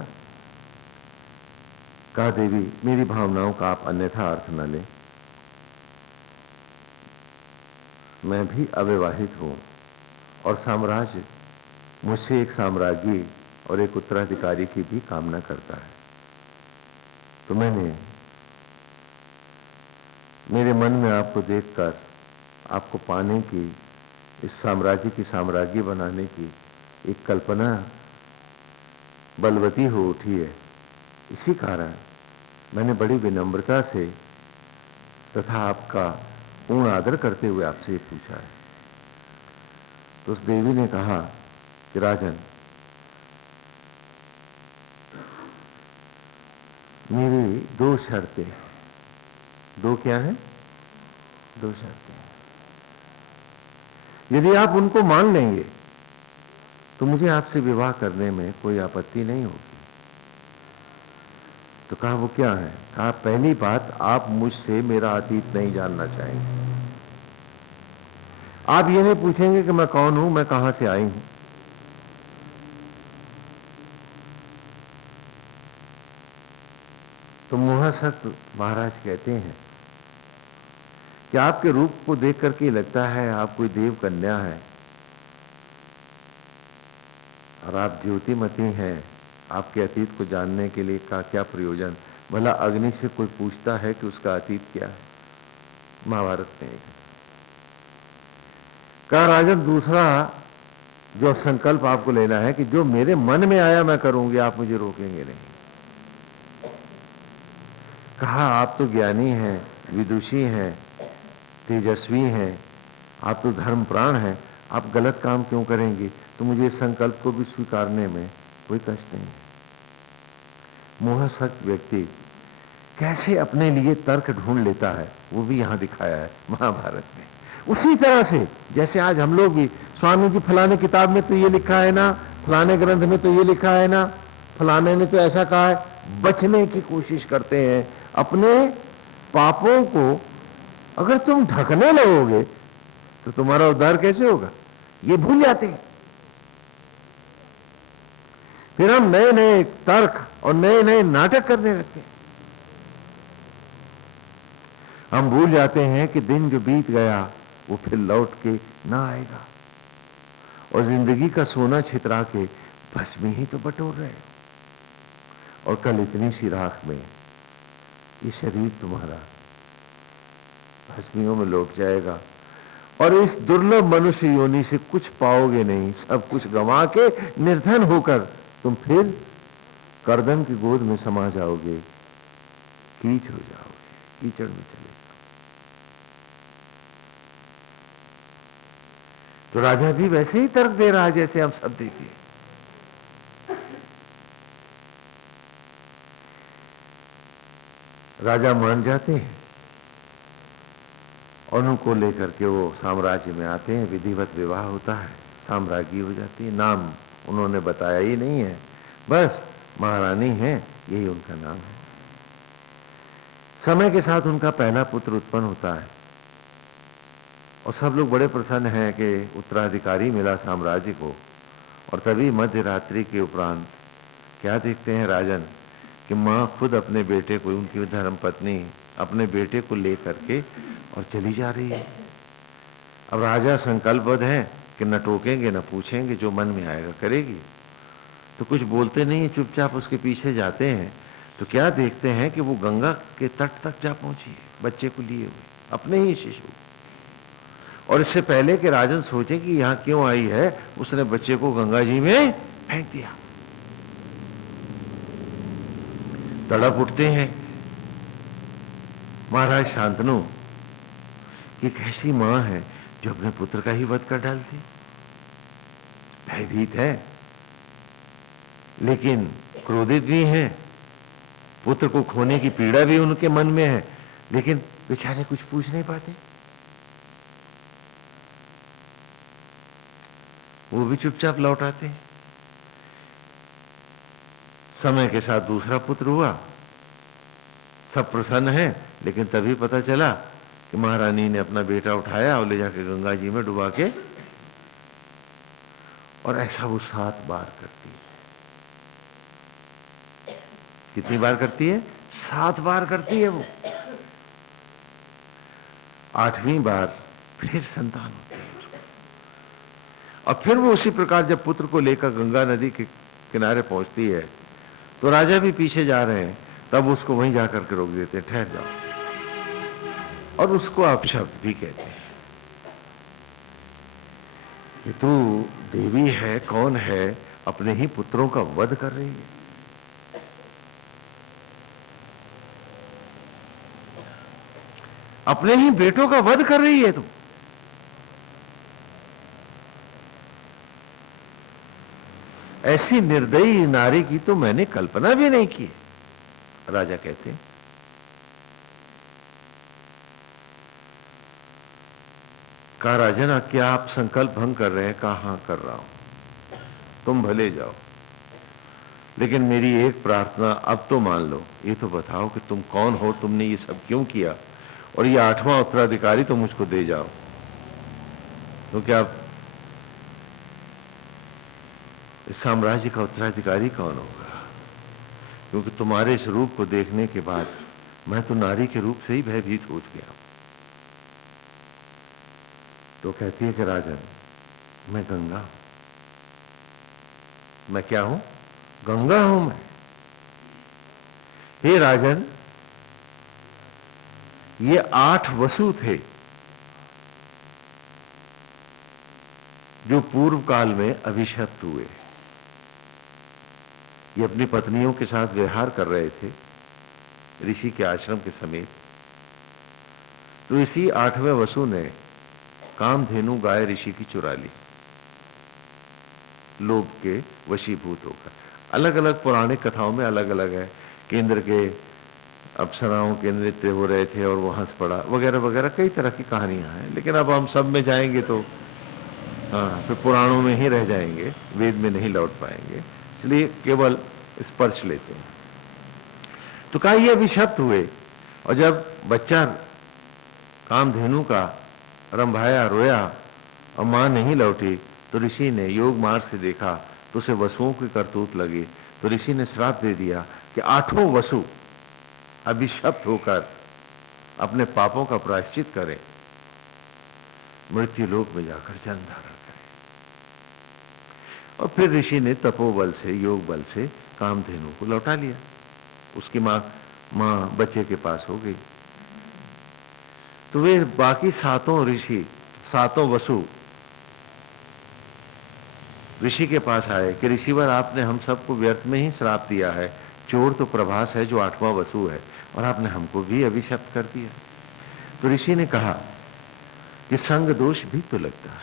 कहा देवी मेरी भावनाओं का आप अन्यथा अर्थ न लें, मैं भी अविवाहित हूं और साम्राज्य मुझसे एक साम्राज्ञी और एक उत्तराधिकारी की भी कामना करता है। तो मैंने मेरे मन में आपको देखकर, आपको पाने की, इस साम्राज्य की साम्राज्ञी बनाने की एक कल्पना बलवती हो उठी है। इसी कारण मैंने बड़ी विनम्रता से तथा आपका पूर्ण आदर करते हुए आपसे ये पूछा है। तो उस देवी ने कहा कि राजन, मेरी 2 शर्तें। 2 क्या है? 2 शर्तें। यदि आप उनको मान लेंगे तो मुझे आपसे विवाह करने में कोई आपत्ति नहीं होगी। तो कहा वो क्या है? कहा पहली बात, आप मुझसे मेरा अतीत नहीं जानना चाहेंगे। आप ये नहीं पूछेंगे कि मैं कौन हूं, मैं कहां से आई हूं। तो मुहसत महाराज कहते हैं कि आपके रूप को देख करके लगता है आप कोई देव कन्या है और आप ज्योतिमती हैं। आपके अतीत को जानने के लिए का क्या प्रयोजन? भला अग्नि से कोई पूछता है कि उसका अतीत क्या है? महाभारत में कहा राजन, दूसरा जो संकल्प आपको लेना है कि जो मेरे मन में आया मैं करूंगी, आप मुझे रोकेंगे नहीं। कहा आप तो ज्ञानी हैं, विदुषी हैं, तेजस्वी हैं, आप तो धर्म प्राण हैं, आप गलत काम क्यों करेंगे? तो मुझे इस संकल्प को भी स्वीकारने में कोई कष्ट नहीं। मोहसक्त व्यक्ति कैसे अपने लिए तर्क ढूंढ लेता है, वो भी यहां दिखाया है महाभारत में। उसी तरह से जैसे आज हम लोग भी, स्वामी जी फलाने किताब में तो ये लिखा है ना, फलाने ग्रंथ में तो ये लिखा है ना, फलाने ने तो ऐसा कहा है, बचने की कोशिश करते हैं। अपने पापों को अगर तुम ढकने लगोगे तो तुम्हारा उद्धार कैसे होगा? ये भूल जाते हैं। फिर हम नए नए तर्क और नए नए नाटक करने लगते हैं। हम भूल जाते हैं कि दिन जो बीत गया वो फिर लौट के ना आएगा, और जिंदगी का सोना छितरा के भस्मी ही तो बटोर रहे हो। और कल इतनी सी राख में ये शरीर तुम्हारा भस्मियों में लौट जाएगा, और इस दुर्लभ मनुष्य योनि से कुछ पाओगे नहीं। सब कुछ गंवा के निर्धन होकर तुम फिर कर्दम की गोद में समा जाओगे, कीच हो जाओगे, कीचड़ में चले जाओगे। तो राजा भी वैसे ही तर्क दे रहा है जैसे हम सब देखिए। राजा मान जाते हैं और उनको लेकर के वो साम्राज्य में आते हैं। विधिवत विवाह होता है, साम्राज्ञी हो जाती है। नाम उन्होंने बताया ही नहीं है, बस महारानी है, यही उनका नाम है। समय के साथ उनका पहला पुत्र उत्पन्न होता है और सब लोग बड़े प्रसन्न हैं कि उत्तराधिकारी मिला साम्राज्य को। और तभी मध्य रात्रि के उपरांत क्या देखते हैं राजन कि माँ खुद अपने बेटे को, उनकी धर्म पत्नी अपने बेटे को लेकर के और चली जा रही है। अब राजा संकल्पबद्ध है कि न टोकेंगे न पूछेंगे, जो मन में आएगा करेगी। तो कुछ बोलते नहीं, चुपचाप उसके पीछे जाते हैं। तो क्या देखते हैं कि वो गंगा के तट तक जा पहुंची है, बच्चे को लिए हुए, अपने ही शिशु। और इससे पहले कि राजन सोचे कि यहां क्यों आई है, उसने बच्चे को गंगा जी में फेंक दिया। तड़प उठते हैं महाराज शांतनु कि कैसी मां है जो अपने पुत्र का ही वध कर डालती। भयभीत है, लेकिन क्रोधित भी है। पुत्र को खोने की पीड़ा भी उनके मन में है, लेकिन बेचारे कुछ पूछ नहीं पाते। वो भी चुपचाप लौट आते हैं। समय के साथ दूसरा पुत्र हुआ, सब प्रसन्न हैं, लेकिन तभी पता चला कि महारानी ने अपना बेटा उठाया और ले जाके गंगा जी में डुबा के, और ऐसा वो 7 बार करती है। कितनी बार करती है? 7 बार करती है वो। 8वीं बार फिर संतान होती है उसको। और फिर वो उसी प्रकार जब पुत्र को लेकर गंगा नदी के किनारे पहुंचती है तो राजा भी पीछे जा रहे हैं, तब उसको वहीं जाकर के रोक देते हैं, ठहर जाओ। और उसको अपशब्द भी कहते हैं कि तू देवी है, कौन है, अपने ही पुत्रों का वध कर रही है। अपने ही बेटों का वध कर रही है तू। ऐसी निर्दयी नारी की तो मैंने कल्पना भी नहीं की। राजा कहते हैं कहा राजन क्या आप संकल्प भंग कर रहे हैं? कहा हाँ कर रहा हूं, तुम भले जाओ। लेकिन मेरी एक प्रार्थना अब तो मान लो, ये तो बताओ कि तुम कौन हो, तुमने ये सब क्यों किया, और ये 8वां उत्तराधिकारी तो मुझको दे जाओ। तो क्या इस साम्राज्य का उत्तराधिकारी कौन होगा? क्योंकि तुम्हारे इस रूप को देखने के बाद मैं तो नारी के रूप से ही भयभीत हो गया। तो कहती है कि राजन, मैं गंगा हूं। मैं क्या हूं? गंगा हूं मैं। हे राजन, ये 8 वसु थे जो पूर्व काल में अभिशप्त हुए। ये अपनी पत्नियों के साथ व्यवहार कर रहे थे ऋषि के आश्रम के समीप। तो इसी 8वें वसु ने कामधेनु गाय ऋषि की चुरा ली, लोभ के वशीभूत होकर। अलग अलग पौराणिक कथाओं में अलग अलग है कि इंद्र के अप्सराओं के नृत्य हो रहे थे और वो हंस पड़ा वगैरह वगैरह, कई तरह की कहानियां हैं। लेकिन अब हम सब में जाएंगे तो फिर पुराणों में ही रह जाएंगे, वेद में नहीं लौट पाएंगे, इसलिए केवल स्पर्श लेते हैं। तो कहा ये अभिशप्त हुए, और जब बच्चा कामधेनु का रंभाया, रोया और मां नहीं लौटी, तो ऋषि ने योग मार्ग से देखा तो उसे वसुओं की करतूत लगी। तो ऋषि ने श्राप दे दिया कि 8 वसु अभिशप्त होकर अपने पापों का प्रायश्चित करें, मृत्यु लोक में जाकर जन्म धारण करें। और फिर ऋषि ने तपोबल से, योग बल से कामधेनु को लौटा लिया। उसकी मां बच्चे के पास हो गई। तो वे बाकी 7 ऋषि, 7 वसु ऋषि के पास आए कि ऋषिवर, आपने हम सबको व्यर्थ में ही श्राप दिया है। चोर तो प्रभास है जो 8वां वसु है, और आपने हमको भी अभिशप्त कर दिया। तो ऋषि ने कहा कि संग दोष भी तो लगता है।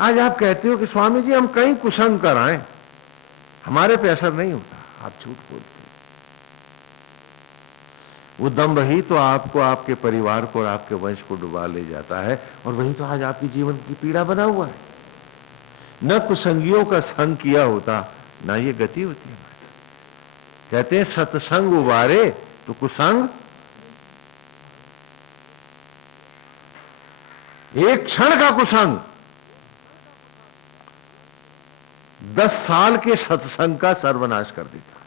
आज आप कहते हो कि स्वामी जी हम कहीं कुसंग कराएं, हमारे पे असर नहीं होता। आप झूठ बोलते हो। वो दम्भ ही तो आपको, आपके परिवार को और आपके वंश को डुबा ले जाता है, और वही तो आज आपके जीवन की पीड़ा बना हुआ है। न कुसंगियों का संग किया होता, ना ये गति होती है। कहते हैं सत्संग उबारे तो कुसंग एक क्षण का कुसंग 10 साल के सत्संग का सर्वनाश कर देता।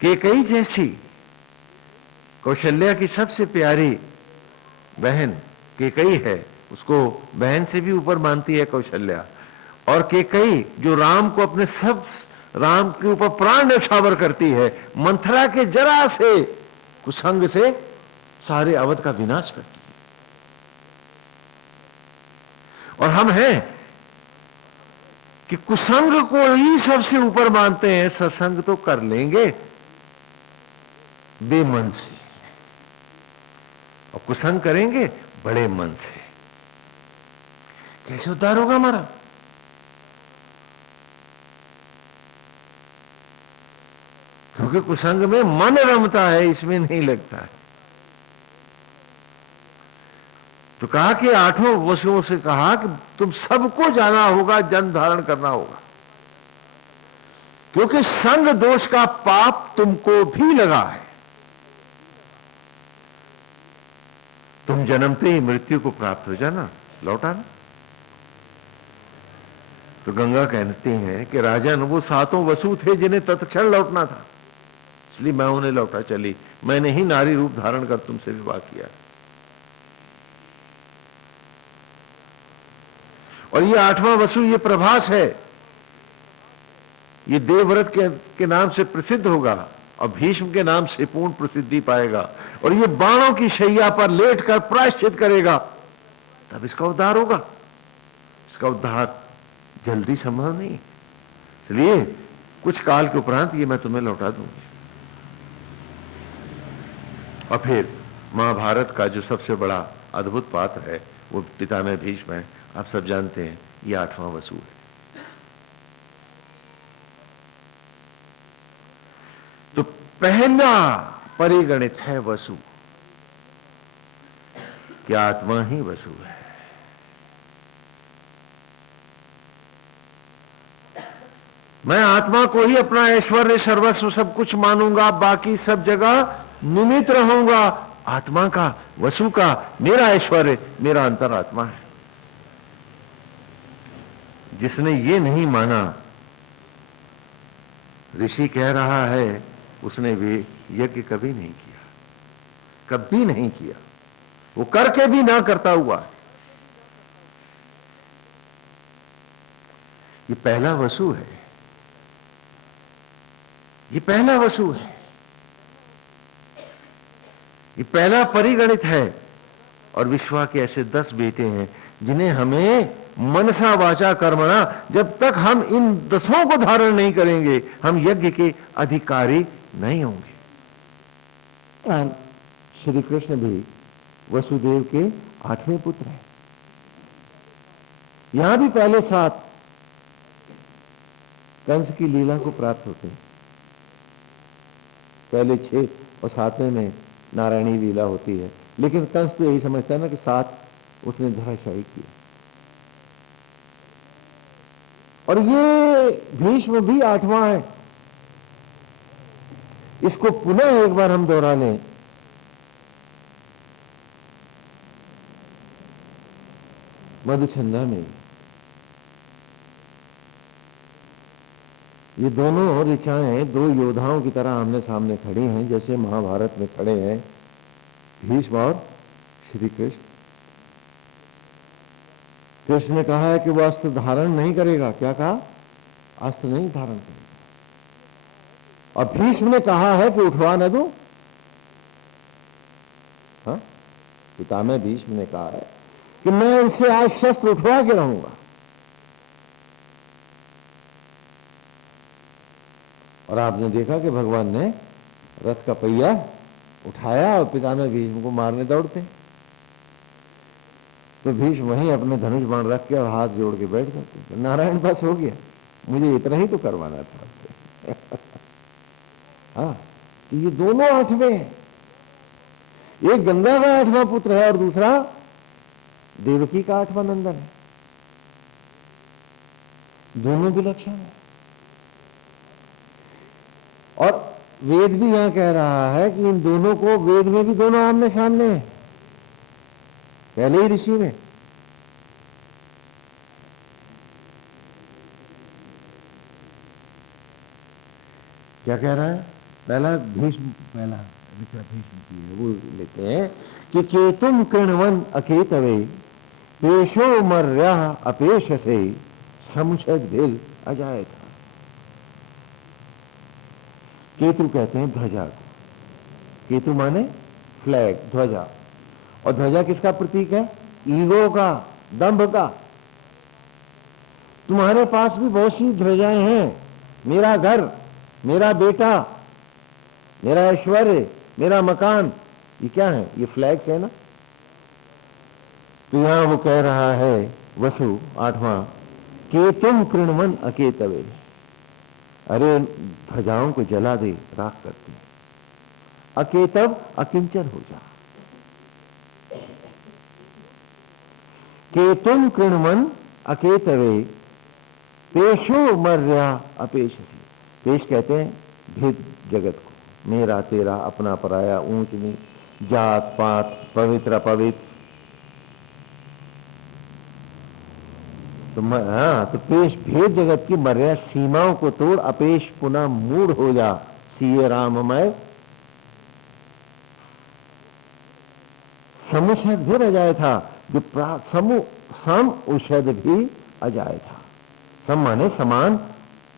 केकई जैसी कौशल्या की सबसे प्यारी बहन केकई है, उसको बहन से भी ऊपर मानती है कौशल्या। और केकई जो राम को अपने सब, राम के ऊपर प्राण न्यौछावर करती है, मंथरा के जरा से कुसंग से सारे अवध का विनाश करती है। और हम हैं कि कुसंग को ही सबसे ऊपर मानते हैं, सत्संग तो कर लेंगे बेमन से, और कुसंग करेंगे बड़े मन से। कैसे उद्धार होगा हमारा? क्योंकि कुसंग में मन रमता है, इसमें नहीं लगता है। तो कहा कि 8 वसुओं से कहा कि तुम सबको जाना होगा, जन्म धारण करना होगा, क्योंकि संग दोष का पाप तुमको भी लगा है। तुम जन्मते ही मृत्यु को प्राप्त हो जाना, लौटाना। तो गंगा कहती हैं कि राजन, वो 7 वसु थे जिन्हें तत्क्षण लौटना था, इसलिए मैं उन्हें लौटा चली। मैंने ही नारी रूप धारण कर तुमसे विवाह किया। और ये 8वां वसु, ये प्रभास है, ये देवव्रत के नाम से प्रसिद्ध होगा, और भीष्म के नाम से पूर्ण प्रसिद्धि पाएगा। और ये बाणों की शैया पर लेटकर प्रायश्चित करेगा, तब इसका उद्धार होगा। इसका उद्धार जल्दी संभव नहीं, इसलिए कुछ काल के उपरांत ये मैं तुम्हें लौटा दूंगी। और फिर महाभारत का जो सबसे बड़ा अद्भुत पात्र है वो पितामह भीष्म है। आप सब जानते हैं ये 8वां वसु है। तो पहला परिगणित है वसु, कि आत्मा ही वसु है। मैं आत्मा को ही अपना ऐश्वर्य सर्वस्व सब कुछ मानूंगा, बाकी सब जगह निमित्त रहूंगा। आत्मा का, वसु का मेरा ऐश्वर्य मेरा अंतरात्मा है। जिसने ये नहीं माना, ऋषि कह रहा है, उसने भी यज्ञ कभी नहीं किया, कभी नहीं किया, वो करके भी ना करता हुआ। ये पहला वसु है, ये पहला वसु है, ये पहला परिगणित है। और विश्वा के ऐसे 10 बेटे हैं जिन्हें हमें मनसा वाचा कर्मणा, जब तक हम इन 10 को धारण नहीं करेंगे हम यज्ञ के अधिकारी नहीं होंगे। श्री कृष्ण भी वसुदेव के 8वें पुत्र हैं। यहां भी पहले 7 कंस की लीला को प्राप्त होते हैं, पहले 6 और 7वें में नारायणी लीला होती है। लेकिन कंस तो यही समझता है ना कि 7 उसने धराशायी किया। और ये भीष्म भी 8वां है। इसको पुनः एक बार हम दोहरा लें। मधुचंदा में ये दोनों ऋचाएं 2 योद्धाओं की तरह आमने सामने खड़ी हैं, जैसे महाभारत में खड़े हैं भीष्म और श्री कृष्ण। कृष्ण ने कहा है कि वो अस्त्र धारण नहीं करेगा। क्या कहा? अस्त्र नहीं धारण करेगा। और भीष्म ने कहा है कि उठवा न दो। हाँ, पितामह भीष्म ने कहा है कि मैं इनसे आज शस्त्र उठवा के रहूंगा। और आपने देखा कि भगवान ने रथ का पहिया उठाया और पितामह भीष्म को मारने दौड़ते। तो भीष्म वहीं अपने धनुष बाण रख के और हाथ जोड़ के बैठ जाते। नारायण बस हो गया, मुझे इतना ही तो करवाना था आपसे। हाँ, तो ये दोनों 8वें हैं। एक गंगा का 8वां पुत्र है और दूसरा देवकी का 8वां नंदन है। दोनों विलक्षण है। और वेद भी यहां कह रहा है कि इन दोनों को, वेद में भी दोनों आमने सामने हैं, पहले ही ऋषि में। क्या कह रहा है? पहला भीष्म, पहला भीष्म की है, वो लेते हैं कि केतुम कृणवन अकेतवे पेशो मर्या अपेश से समुषद भेल अजाय था। केतु कहते हैं ध्वजा को। केतु माने फ्लैग, ध्वजा। और ध्वजा किसका प्रतीक है? ईगो का, दंभ का। तुम्हारे पास भी बहुत सी ध्वजाएं हैं। मेरा घर, मेरा बेटा, मेरा ऐश्वर्य, मेरा मकान, ये क्या है? ये फ्लैग्स है ना। तो यहां वो कह रहा है वसु 8वां, केतुम कृणवन अकेतवे, अरे ध्वजाओं को जला दे, राख करते। अकेतव, अकिंचन हो जा। केतुम कृणवन अकेतवे पेशो मर्या अपेशसी। पेश कहते हैं भेद जगत को, मेरा तेरा, अपना पराया, ऊंच नीच, जात पात, पवित्र अपवित्र। तो तो पेश भेद जगत की मर्यादा, सीमाओं को तोड़, अपेश पुनः मूढ़ हो जा, सीए राममय समुषद भी अजाय था। जो सम उषद भी अजाय था। सम माने समान,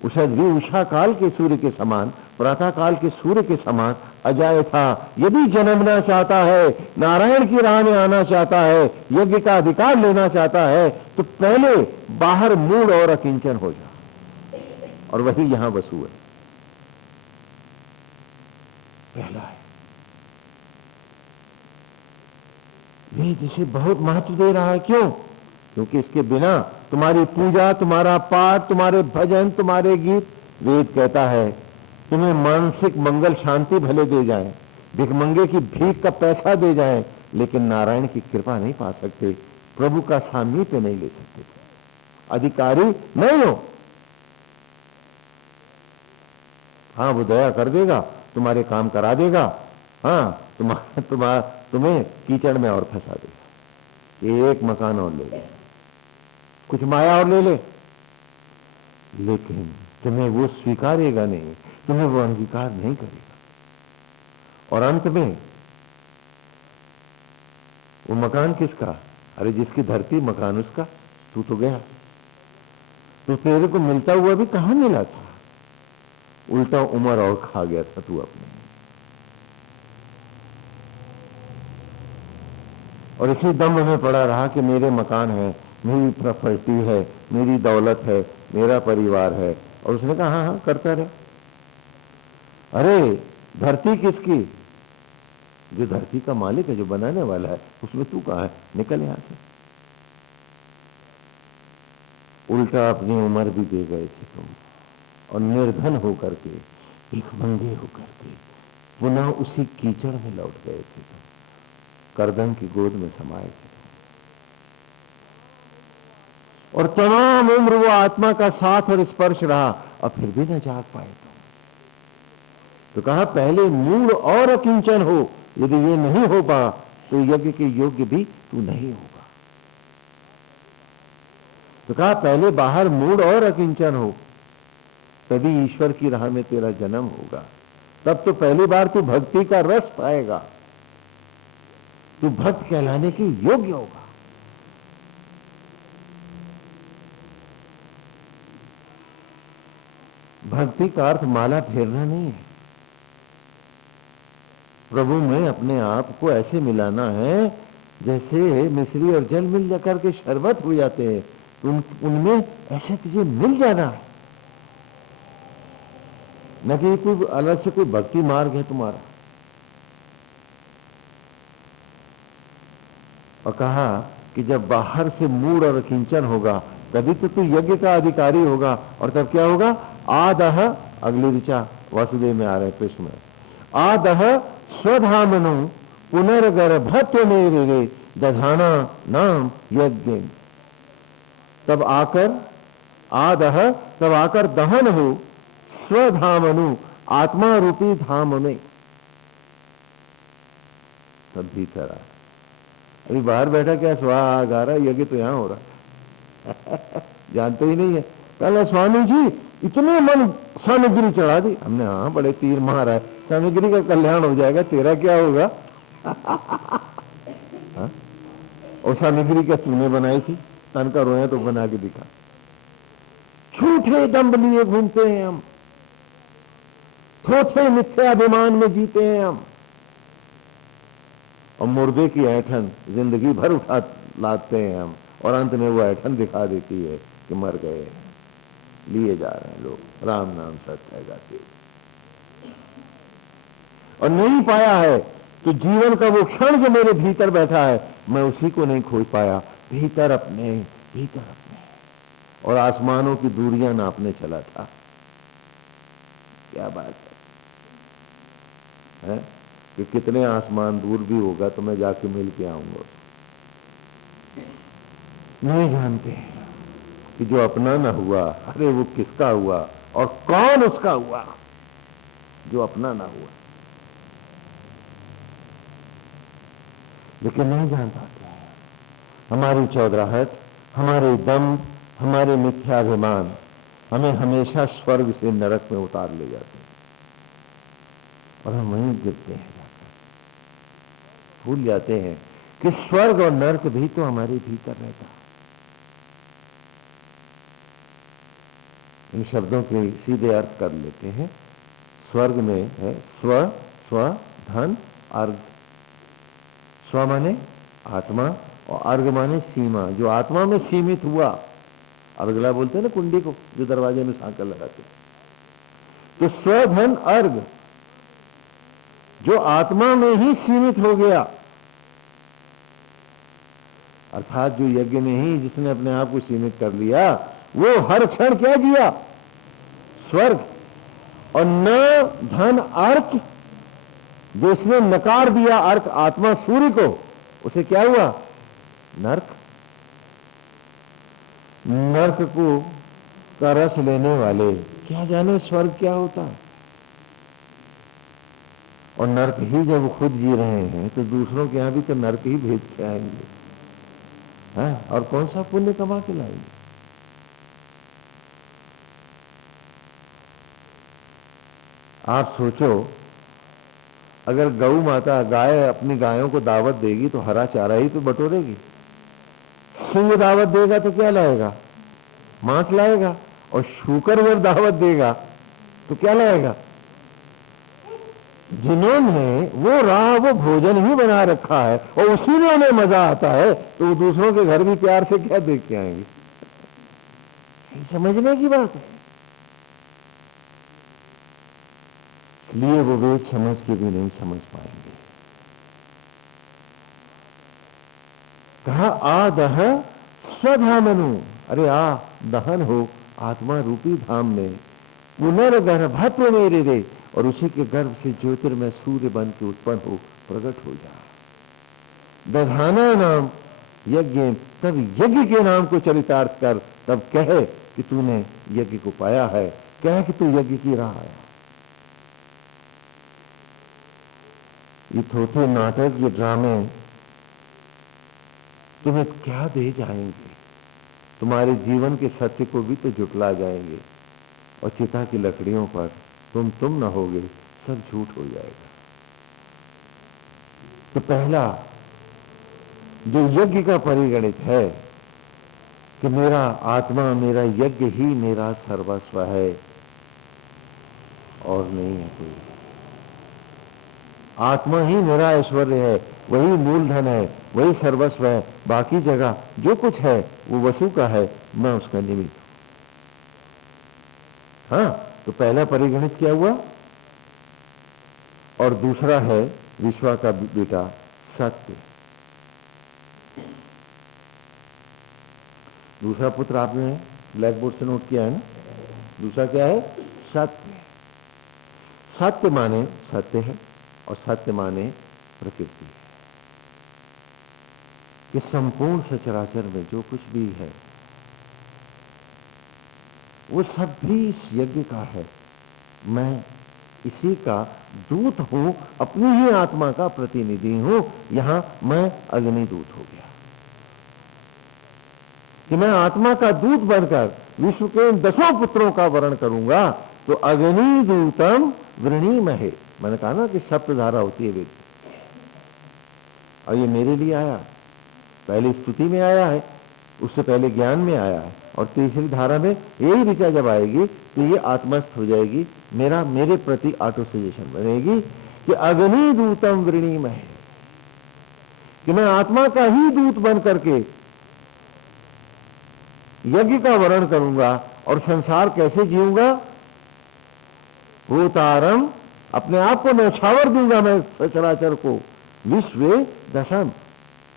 उषद भी उषा काल के सूर्य के समान, प्रातः काल के सूर्य के समान अजाय था। यदि जन्मना चाहता है, नारायण की राह में आना चाहता है, यज्ञ का अधिकार लेना चाहता है, तो पहले बाहर मूढ़ और अकिंचन हो जा। और वही यहां वसु है, पहला है। वेद इसे बहुत महत्व दे रहा है। क्यों? क्योंकि इसके बिना तुम्हारी पूजा, तुम्हारा पाठ, तुम्हारे भजन, तुम्हारे गीत, वेद कहता है तुम्हें मानसिक मंगल शांति भले दे जाए, भिखमंगे की भीख का पैसा दे जाए, लेकिन नारायण की कृपा नहीं पा सकते, प्रभु का सामीप्य नहीं ले सकते, अधिकारी नहीं हो। हाँ वो दया कर देगा, तुम्हारे काम करा देगा, हाँ तुम्हें कीचड़ में और फंसा देगा, एक मकान और ले ले, कुछ माया और ले ले, लेकिन तुम्हें वो स्वीकारेगा नहीं, तुम्हें वो अंगीकार नहीं करेगा। और अंत में वो मकान किसका? अरे जिसकी धरती मकान उसका, तू तो गया, तो तेरे को मिलता हुआ भी कहां मिला था, उल्टा उम्र और खा गया था तू अपने। और इसी दम में पड़ा रहा कि मेरे मकान है, मेरी प्रॉपर्टी है, मेरी दौलत है, मेरा परिवार है। और उसने कहा हाँ हाँ करता रहे। अरे धरती किसकी? जो धरती का मालिक है, जो बनाने वाला है, उसमें तू कहां है? निकल यहां से। उल्टा अपनी उम्र भी दे गए थे तुम, और निर्धन होकर के, भिखमंगे होकर के पुनः उसी कीचड़ में लौट गए थे तुम, करदम की गोद में समाये थे। और तमाम उम्र वो आत्मा का साथ और स्पर्श रहा, और फिर भी न जाग पाए तुम। तो कहा पहले मूढ़ और अकिंचन हो, यदि ये नहीं हो पा तो यज्ञ के योग्य भी तू नहीं होगा। तो कहा पहले बाहर मूढ़ और अकिंचन हो, तभी ईश्वर की राह में तेरा जन्म होगा। तब तो पहली बार तू भक्ति का रस पाएगा, तू भक्त कहलाने के योग्य होगा। भक्ति का अर्थ माला फेरना नहीं है, प्रभु में अपने आप को ऐसे मिलाना है जैसे मिश्री और जल मिल जाकर के शरबत हो जाते हैं, उनमें ऐसे तुझे मिल जाना है। न कि कोई अलग से कोई भक्ति मार्ग है तुम्हारा। और कहा कि जब बाहर से मूढ़ और किंचन होगा तभी तो तू यज्ञ का अधिकारी होगा। और तब क्या होगा? आदह, अगली ऋचा वासुदेव में आ रहे कृष्ण में, आदह स्वधामनु पुनर्गर्भत्व मेरे दधाना नाम यज्ञ। तब आकर आदह, तब आकर दहन हो स्वधामनु, आत्मा रूपी धाम में। तब भीतर आ, अभी बाहर बैठा क्या स्वाग आ रहा है, यज्ञ तो यहां हो रहा है जानते ही नहीं है। पहले स्वामी जी इतने मन सामग्री चढ़ा दी हमने, हाँ बड़े तीर मारा है, सामग्री का कल्याण हो जाएगा, तेरा क्या होगा हाँ? और सामग्री क्या तूने बनाई थी? तन का रोया तो बना के दिखा। झूठे दंभ लिए घूमते हैं हम, थोथे मिथ्याभिमान में जीते हैं हम, और मुर्दे की ऐठन जिंदगी भर उठा लाते हैं हम, और अंत में वो ऐठन दिखा देती है कि मर गए, लिए जा रहे हैं लोग, राम नाम सत्य है गाते, और नहीं पाया है। तो जीवन का वो क्षण जो मेरे भीतर बैठा है, मैं उसी को नहीं खोज पाया, भीतर अपने, भीतर अपने। और आसमानों की दूरियां नापने चला था। क्या बात है? कि कितने आसमान दूर भी होगा तो मैं जाके मिल के आऊंगा। नहीं जानते कि जो अपना ना हुआ, अरे वो किसका हुआ और कौन उसका हुआ जो अपना ना हुआ। लेकिन नहीं जान पाते हैं। हमारी चौधराहट, हमारे दम, हमारे मिथ्याभिमान हमें हमेशा स्वर्ग से नरक में उतार ले जाते हैं, और हम वहीं गिरते हैं जाकर। भूल जाते हैं कि स्वर्ग और नरक भी तो हमारे भीतर रहता है। इन शब्दों के सीधे अर्थ कर लेते हैं। स्वर्ग में है स्व, स्व धन अर्घ। स्व माने आत्मा, और अर्घ माने सीमा, जो आत्मा में सीमित हुआ। अर्घला बोलते हैं ना कुंडी को, जो दरवाजे में सांकल लगाते हैं। तो स्वधन अर्घ जो आत्मा में ही सीमित हो गया, अर्थात जो यज्ञ में ही जिसने अपने आप को सीमित कर लिया, वो हर क्षण क्या जिया? स्वर्ग। और न धन अर्क, जिसने नकार दिया अर्क आत्मा सूर्य को, उसे क्या हुआ? नरक। नरक को का रस लेने वाले क्या जाने स्वर्ग क्या होता है। और नर्क ही जब खुद जी रहे हैं तो दूसरों के यहां भी तो नर्क ही भेज के आएंगे, हैं? और कौन सा पुण्य कमा के लाएंगे? आप सोचो, अगर गौ माता गाय अपनी गायों को दावत देगी तो हरा चारा ही तो बटोरेगी। सिंह दावत देगा तो क्या लाएगा? मांस लाएगा। और शूकर अगर दावत देगा तो क्या लाएगा? जिन्होंने वो राह वो भोजन ही बना रखा है और उसी में उन्हें मजा आता है, तो वो दूसरों के घर भी प्यार से क्या देख के आएंगे? ये समझने की बात है। इसलिए वो वेद समझ के भी नहीं समझ पाएंगे। कहा आदह स्वधामनु, अरे आ दहन हो आत्मा रूपी धाम में, पुनर्गर्भत्व मेरे रे, और उसी के गर्भ से ज्योतिर्मय सूर्य बन के उत्पन्न हो, प्रकट हो जा। दधाना नाम यज्ञ, तब यज्ञ के नाम को चरितार्थ कर, तब कहे कि तूने यज्ञ को पाया है, कहे कि तू यज्ञ की राह आया। ये थोथे नाटक, ये ड्रामे तुम्हें क्या दे जाएंगे? तुम्हारे जीवन के सत्य को भी तो जुटला जाएंगे, और चिता की लकड़ियों पर तुम न होगे, सब झूठ हो जाएगा। तो पहला जो यज्ञ का परिगणित है कि मेरा आत्मा, मेरा यज्ञ ही मेरा सर्वस्व है और नहीं है कोई। आत्मा ही मेरा ऐश्वर्य है, वही मूलधन है, वही सर्वस्व है। बाकी जगह जो कुछ है वो वसु का है, मैं उसका निमित्त हूं। हाँ, तो पहला परिगणित क्या हुआ? और दूसरा है विश्वा का बेटा सत्य। दूसरा पुत्र आपने ब्लैक बोर्ड से नोट किया है ना? दूसरा क्या है? सत्य। सत्य माने सत्य है, और सत्य माने प्रकृति है। कि संपूर्ण सचराचर में जो कुछ भी है वो सब भी इस यज्ञ का है। मैं इसी का दूत हूं, अपनी ही आत्मा का प्रतिनिधि हूं। यहां मैं अग्निदूत हो गया कि मैं आत्मा का दूत बनकर विश्व के इन 10 पुत्रों का वर्ण करूंगा। तो अग्निदूतम वृणीमहे, मैंने कहा ना कि सप्तधारा होती है वेद, और ये मेरे लिए आया। पहले स्तुति में आया है, उससे पहले ज्ञान में आया है, और तीसरी धारा में यही ऋचा जब आएगी तो ये आत्मस्थ हो जाएगी, मेरे प्रति ऑटो सजेशन बनेगी कि अग्निदूतम वृणीमहे, कि मैं आत्मा का ही दूत बन करके यज्ञ का वर्ण करूंगा। और संसार कैसे जीऊंगा? वो तारम, अपने आप को न्यौछावर दूंगा मैं सचराचर को, विश्व दशम,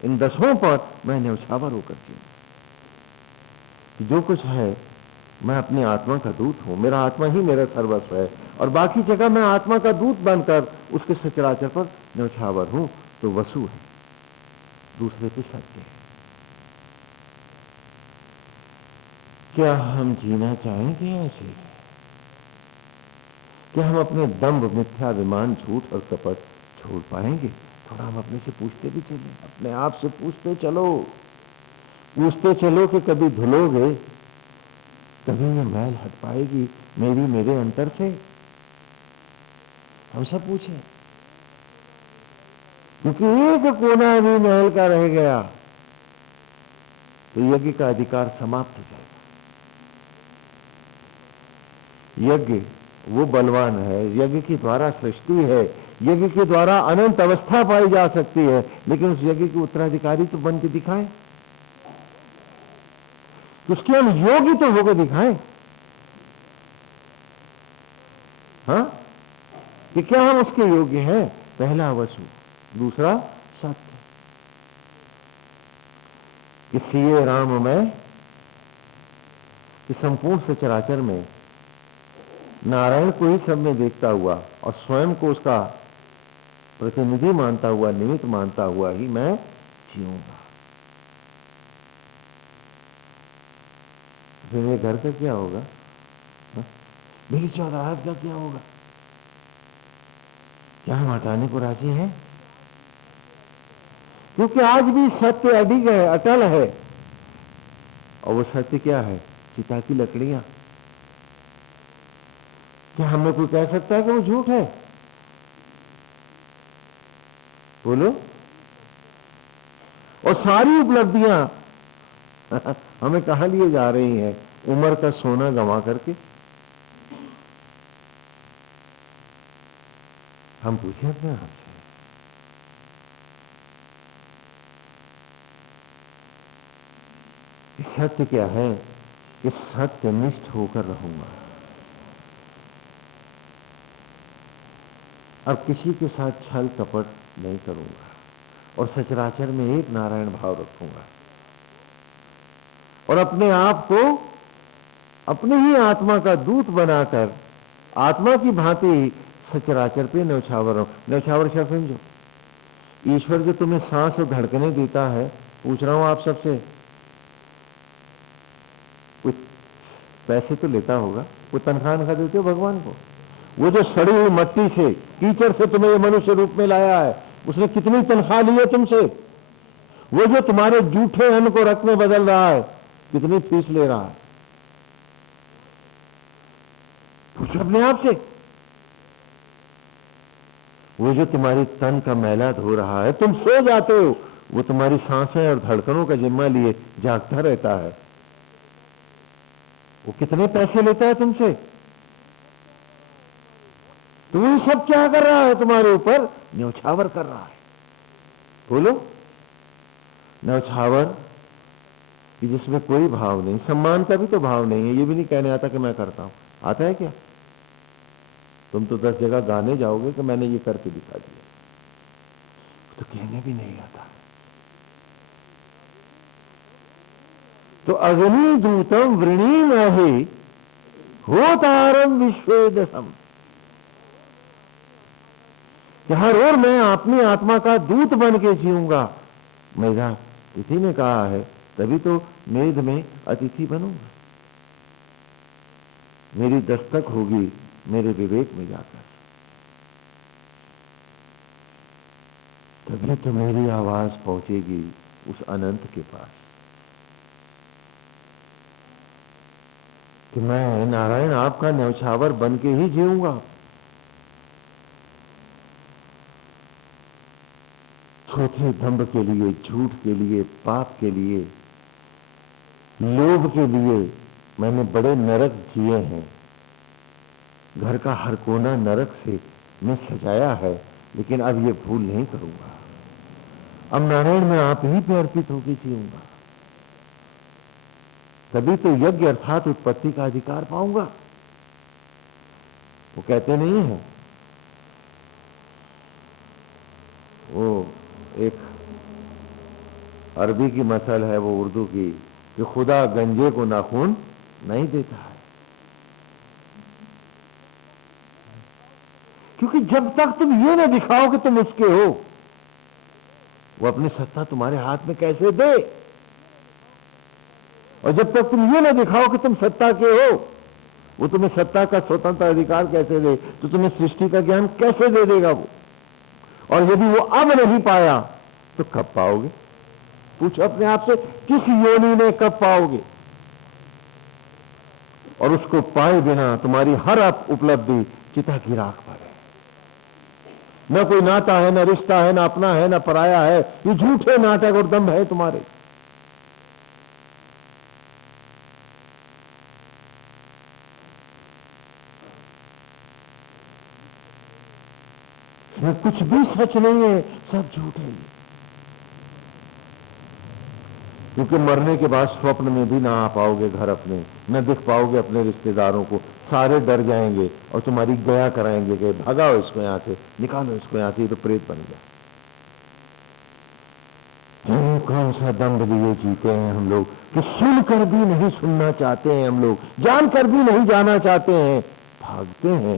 इन 10 पर मैं न्यौछावर होकर जीऊंगा। जो कुछ है मैं अपनी आत्मा का दूत हूं, मेरा आत्मा ही मेरा सर्वस्व है, और बाकी जगह मैं आत्मा का दूत बनकर उसके सचराचर पर न्यौछावर हूं। तो वसु है, दूसरे पे सत्य है। क्या हम जीना चाहेंगे ऐसे? क्या हम अपने दंभ, मिथ्याभिमान, झूठ और कपट छोड़ पाएंगे? थोड़ा हम अपने से पूछते भी चले, अपने आप से पूछते चलो, पूछते चलो कि कभी धुलोगे, कभी ये मैल हट पाएगी मेरे अंतर से? हम सब पूछे, क्योंकि एक कोना भी महल का रह गया तो यज्ञ का अधिकार समाप्त हो जाएगा। यज्ञ वो बलवान है, यज्ञ के द्वारा सृष्टि है, यज्ञ के द्वारा अनंत अवस्था पाई जा सकती है, लेकिन उस यज्ञ के उत्तराधिकारी तो बन के दिखाएं, तो उसके हम योग्य तो होकर दिखाएं। हाँ, कि क्या हम उसके योग्य हैं? पहला वसु, दूसरा सत्य। इसलिए राममय कि संपूर्ण सचराचर में नारायण को ही सब में देखता हुआ और स्वयं को उसका प्रतिनिधि मानता हुआ, निमित्त मानता हुआ ही मैं जीऊंगा। फिर मेरे घर का क्या होगा? हा? मेरी चौराहट का क्या होगा? क्या हम हटाने को राजी हैं? क्योंकि आज भी सत्य अडिग है, अटल है। और वो सत्य क्या है? चिता की लकड़ियां। क्या हमें कोई कह सकता है कि वो झूठ है? बोलो। और सारी उपलब्धियां हमें कहां लिए जा रही हैं? उम्र का सोना गंवा करके। हम पूछें अपने आप से, कि सत्य क्या है? कि सत्यनिष्ठ होकर रहूंगा, अब किसी के साथ छल कपट नहीं करूंगा, और सचराचर में एक नारायण भाव रखूंगा, और अपने आप को अपने ही आत्मा का दूत बनाकर आत्मा की भांति सचराचर पे न्यौछावर हो। न्यौछावर शब्द समझो। ईश्वर जो तुम्हें सांस और धड़कने देता है, पूछ रहा हूं आप सबसे, कुछ पैसे तो लेता होगा? कोई तनख्वाह नखा देते हो भगवान को? वो जो सड़ी हुई मट्टी से, कीचड़ से तुम्हें ये मनुष्य रूप में लाया है, उसने कितनी तनख्वाह ली है तुमसे? वो जो तुम्हारे जूठे अन्न को रक्त में बदल रहा है, कितनी फीस ले रहा है? पूछो अपने आप से। वो जो तुम्हारी तन का मैला धो रहा है, तुम सो जाते हो, वो तुम्हारी सांसें और धड़कनों का जिम्मा लिए जागता रहता है, वो कितने पैसे लेता है तुमसे? तो वो सब क्या कर रहा है तुम्हारे ऊपर? न्यौछावर कर रहा है। बोलो। न्यौछावर कि जिसमें कोई भाव नहीं, सम्मान का भी तो भाव नहीं है। ये भी नहीं कहने आता कि मैं करता हूं। आता है क्या? तुम तो 10 जगह गाने जाओगे कि मैंने ये करके दिखा दिया, तो कहने भी नहीं आता। तो अग्नि दूतम वृणी नहे होतारम विश्वेदसम, कि हर ओर मैं अपनी आत्मा का दूत बन के जीऊंगा। मेधा तिथि ने कहा है, तभी तो मेध में अतिथि बनूंगा। मेरी दस्तक होगी मेरे विवेक में जाकर, तभी तो मेरी आवाज पहुंचेगी उस अनंत के पास, कि मैं नारायण आपका न्यौछावर बन के ही जीऊंगा। चौथे दंभ के लिए, झूठ के लिए, पाप के लिए, लोभ के लिए मैंने बड़े नरक जिए हैं। घर का हर कोना नरक से मैं सजाया है, लेकिन अब ये भूल नहीं करूंगा। अब नारायण मैं आप ही पे अर्पित होकर जीऊंगा, तभी तो यज्ञ अर्थात उत्पत्ति का अधिकार पाऊंगा। वो कहते नहीं है, वो एक अरबी की मसल है, वो उर्दू की, कि खुदा गंजे को नाखून नहीं देता है। क्योंकि जब तक तुम ये ना दिखाओ कि तुम उसके हो, वो अपनी सत्ता तुम्हारे हाथ में कैसे दे? और जब तक तुम ये ना दिखाओ कि तुम सत्ता के हो, वो तुम्हें सत्ता का स्वतंत्र अधिकार कैसे दे? तो तुम्हें सृष्टि का ज्ञान कैसे दे देगा वो? और यदि वो अब नहीं पाया तो कब पाओगे? पूछो अपने आप से, किस योनि में कब पाओगे? और उसको पाए बिना तुम्हारी हर उपलब्धि चिता की राख पर है। न कोई नाता है, न रिश्ता है, न अपना है, न पराया है। ये झूठे नाटक और दंभ है तुम्हारे। इसमें कुछ भी सच नहीं है, सब झूठ है। क्योंकि मरने के बाद स्वप्न में भी ना आ पाओगे घर अपने, न दिख पाओगे अपने रिश्तेदारों को। सारे डर जाएंगे और तुम्हारी गया कराएंगे कि भगाओ इसको यहां से, निकालो इसको यहां से, ये तो प्रेत बन गया। कौन सा दंभ लिए जीते हैं हम लोग, कि सुनकर भी नहीं सुनना चाहते हैं हम लोग, जानकर भी नहीं जाना चाहते हैं, भागते हैं,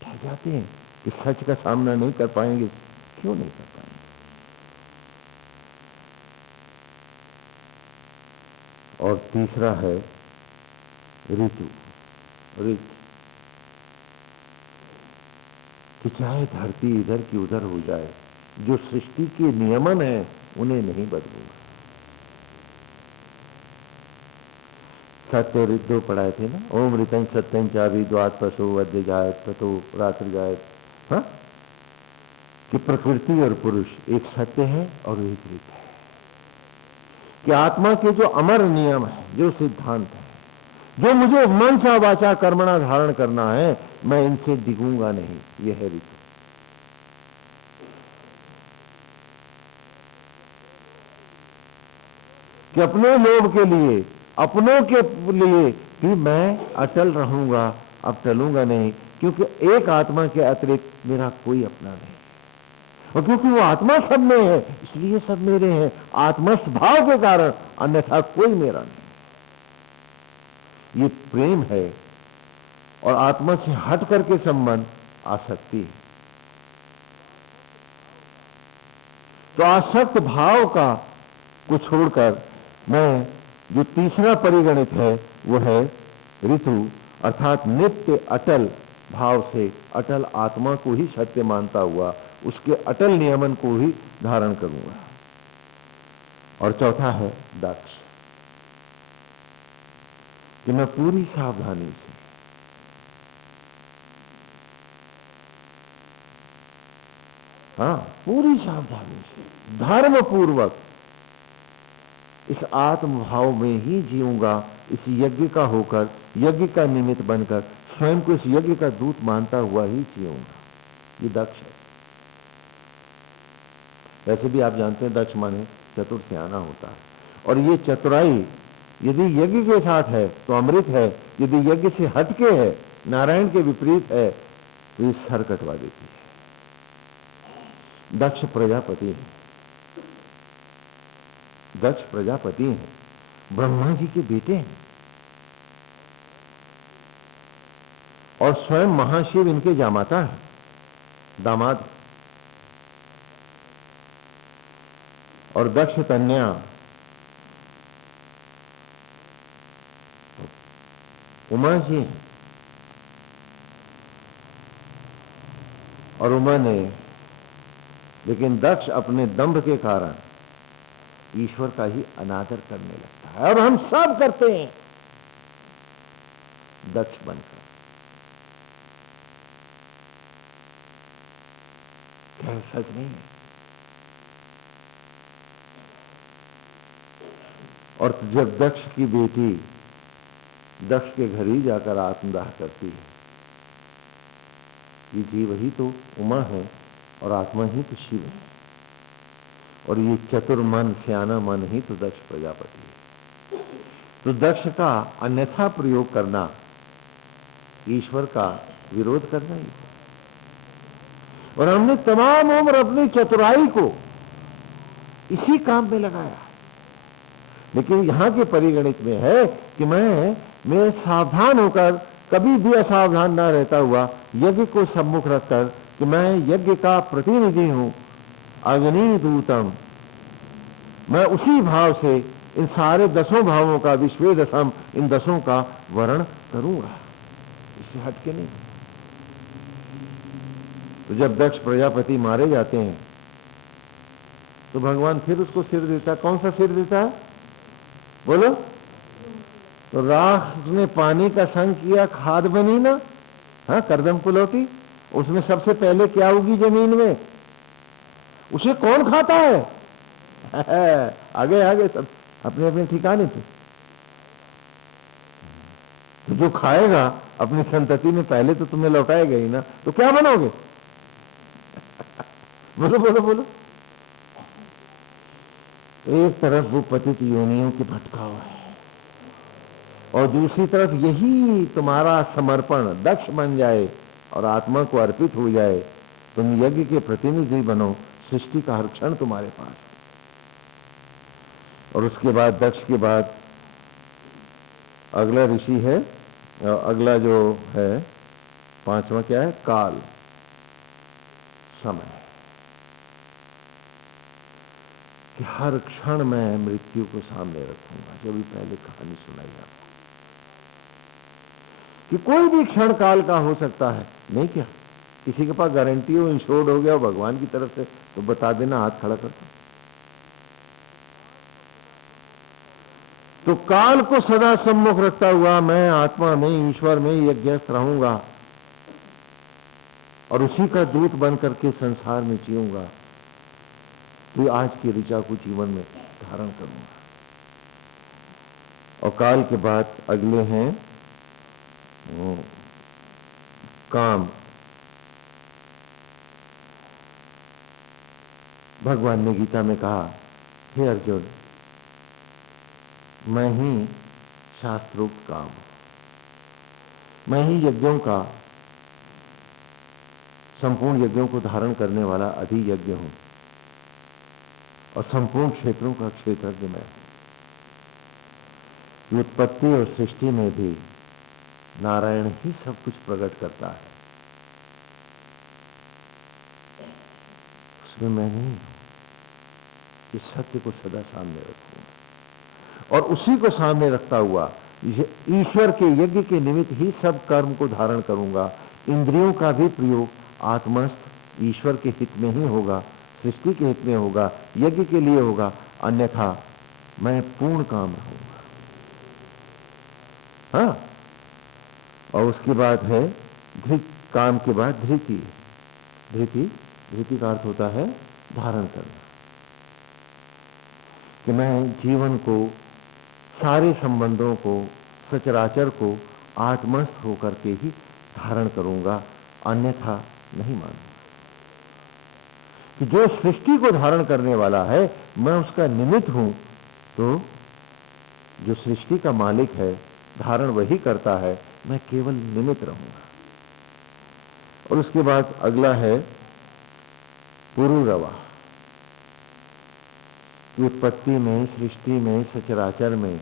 डर जाते हैं कि सच का सामना नहीं कर पाएंगे। क्यों नहीं कर पाएंगे? और तीसरा है ऋतु। ऋतु कि चाहे धरती इधर की उधर हो जाए, जो सृष्टि के नियमन है उन्हें नहीं बदलूंगा। सत्य ऋतु पढ़ाए थे ना, ओम ऋतं सत्यं चाभि द्वात पशु अद्य जायत ततो रात्रि जायत। हाँ, कि प्रकृति और पुरुष एक सत्य है और एक ऋत है, कि आत्मा के जो अमर नियम है, जो सिद्धांत है, जो मुझे मनसा वाचा कर्मणा धारण करना है, मैं इनसे डिगूंगा नहीं, यह है ऋतु। कि अपने लोभ के लिए, अपनों के लिए भी मैं अटल रहूंगा, अब टलूंगा नहीं, क्योंकि एक आत्मा के अतिरिक्त मेरा कोई अपना नहीं, और क्योंकि वो आत्मा सब में है इसलिए सब मेरे हैं, आत्मस्थ भाव के कारण, अन्यथा कोई मेरा नहीं। ये प्रेम है, और आत्मा से हट करके संबंध आसक्ति है। तो आसक्त भाव का को छोड़कर मैं जो तीसरा परिगणित है वो है ऋतु, अर्थात नित्य अटल भाव से अटल आत्मा को ही सत्य मानता हुआ उसके अटल नियमन को ही धारण करूंगा। और चौथा है दक्ष, कि मैं पूरी सावधानी से, हाँ, पूरी सावधानी से धर्म पूर्वक इस आत्म भाव में ही जीऊंगा, इस यज्ञ का होकर, यज्ञ का निमित्त बनकर स्वयं को इस यज्ञ का दूत मानता हुआ ही जीऊंगा। ये दक्ष है। वैसे भी आप जानते हैं दक्ष माने चतुर सियाना होता है, और ये चतुराई यदि यज्ञ के साथ है तो अमृत है, यदि यज्ञ से हटके है, नारायण के विपरीत है, तो ये सर कटवा देती है। दक्ष प्रजापति है, दक्ष प्रजापति हैं, ब्रह्मा जी के बेटे हैं, और स्वयं महाशिव इनके जामाता है, दामाद। और दक्ष कन्या उमा जी हैं, और उमा ने, लेकिन दक्ष अपने दंभ के कारण ईश्वर का ही अनादर करने लगता है, और हम सब करते हैं दक्ष बनकर। क्या सच नहीं है? और जब दक्ष की बेटी दक्ष के घर ही जाकर आत्मदाह करती है, ये जीव ही तो उमा है और आत्मा ही तो शिव है, और ये चतुर मन, सियाना मन ही तो दक्ष प्रजापति है। तो दक्ष का अन्यथा प्रयोग करना ईश्वर का विरोध करना ही है। और हमने तमाम उम्र अपनी चतुराई को इसी काम में लगाया, लेकिन यहां के परिगणित में है कि मैं सावधान होकर, कभी भी असावधान ना रहता हुआ, यज्ञ को सम्मुख रखकर कि मैं यज्ञ का प्रतिनिधि हूं, अग्नि दूतम, मैं उसी भाव से इन सारे 10 भावों का, विश्वे दशम, इन 10 का वर्ण करूंगा, इससे हटके नहीं। तो जब दक्ष प्रजापति मारे जाते हैं तो भगवान फिर उसको सिर देता है। कौन सा सिर देता है बोलो? तो राख ने पानी का संग किया, खाद बनी ना, हाँ, करदम कुलौटी, उसमें सबसे पहले क्या उगी जमीन में? उसे कौन खाता है? आगे आगे सब अपने अपने ठिकाने पे। तो जो खाएगा अपनी संतति में पहले तो तुम्हें लौटाएगा ही ना, तो क्या बनोगे? बोलो बोलो बोलो। तो एक तरफ वो पतित योनियों की भटकाव है, और दूसरी तरफ यही तुम्हारा समर्पण दक्ष बन जाए और आत्मा को अर्पित हो जाए, तुम यज्ञ के प्रतिनिधि बनो, सृष्टि का हर क्षण तुम्हारे पास। और उसके बाद दक्ष के बाद अगला ऋषि है, अगला जो है 5वां क्या है? काल, समय, कि हर क्षण मैं मृत्यु को सामने रखूंगा। जो भी पहले कहानी सुनाई आपको कि कोई भी क्षण काल का हो सकता है, नहीं क्या? किसी के पास गारंटी हो, इंश्योर्ड हो गया हो भगवान की तरफ से, तो बता देना, हाथ खड़ा कर दो। तो काल को सदा सम्मुख रखता हुआ मैं आत्मा में, ईश्वर में यज्ञस्थ रहूंगा और उसी का दूत बन करके संसार में जीऊंगा। तो आज की ऋचा को जीवन में धारण करूंगा। और काल के बाद अगले हैं काम। भगवान ने गीता में कहा, हे अर्जुन, मैं ही शास्त्रोक्त काम हूं, मैं ही यज्ञों का, संपूर्ण यज्ञों को धारण करने वाला अधियज्ञ हूं और संपूर्ण क्षेत्रों का क्षेत्रज्ञ मैं हूं। उत्पत्ति और सृष्टि में भी नारायण ही सब कुछ प्रकट करता है, उसमें मैं नहीं हूं। इस सत्य को सदा सामने रखूंगा और उसी को सामने रखता हुआ ईश्वर के यज्ञ के निमित्त ही सब कर्म को धारण करूंगा। इंद्रियों का भी प्रयोग आत्मस्थ ईश्वर के हित में ही होगा, सृष्टि के हित में होगा, यज्ञ के लिए होगा, अन्यथा मैं पूर्ण काम रहूंगा। हाँ, और उसके बाद है धृत, काम के बाद धृति। धृति का अर्थ होता है धारण करना, कि मैं जीवन को, सारे संबंधों को, सचराचर को आत्मस्थ होकर के ही धारण करूंगा, अन्यथा नहीं मानूंगा। कि जो सृष्टि को धारण करने वाला है मैं उसका निमित्त हूं, तो जो सृष्टि का मालिक है धारण वही करता है, मैं केवल निमित्त रहूंगा। और उसके बाद अगला है पुरुरवा। उत्पत्ति में, सृष्टि में, सचराचर में,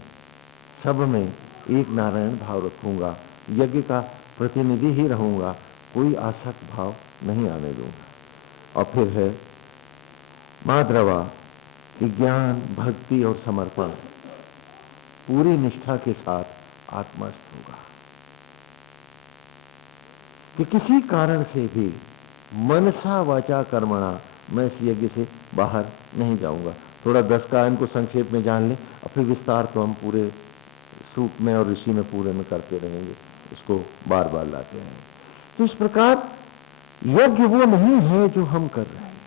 सब में एक नारायण भाव रखूंगा, यज्ञ का प्रतिनिधि ही रहूंगा, कोई आसक्त भाव नहीं आने दूंगा। और फिर है माद्रवा, कि ज्ञान, भक्ति और समर्पण पूरी निष्ठा के साथ आत्मस्थ होगा, कि किसी कारण से भी मनसा वाचा कर्मणा मैं इस यज्ञ से बाहर नहीं जाऊंगा। थोड़ा 10 का इनको संक्षेप में जान लें और फिर विस्तार तो हम पूरे सूप में और ऋषि में पूरे में करते रहेंगे, इसको बार बार लाते हैं। तो इस प्रकार यज्ञ वो नहीं है जो हम कर रहे हैं,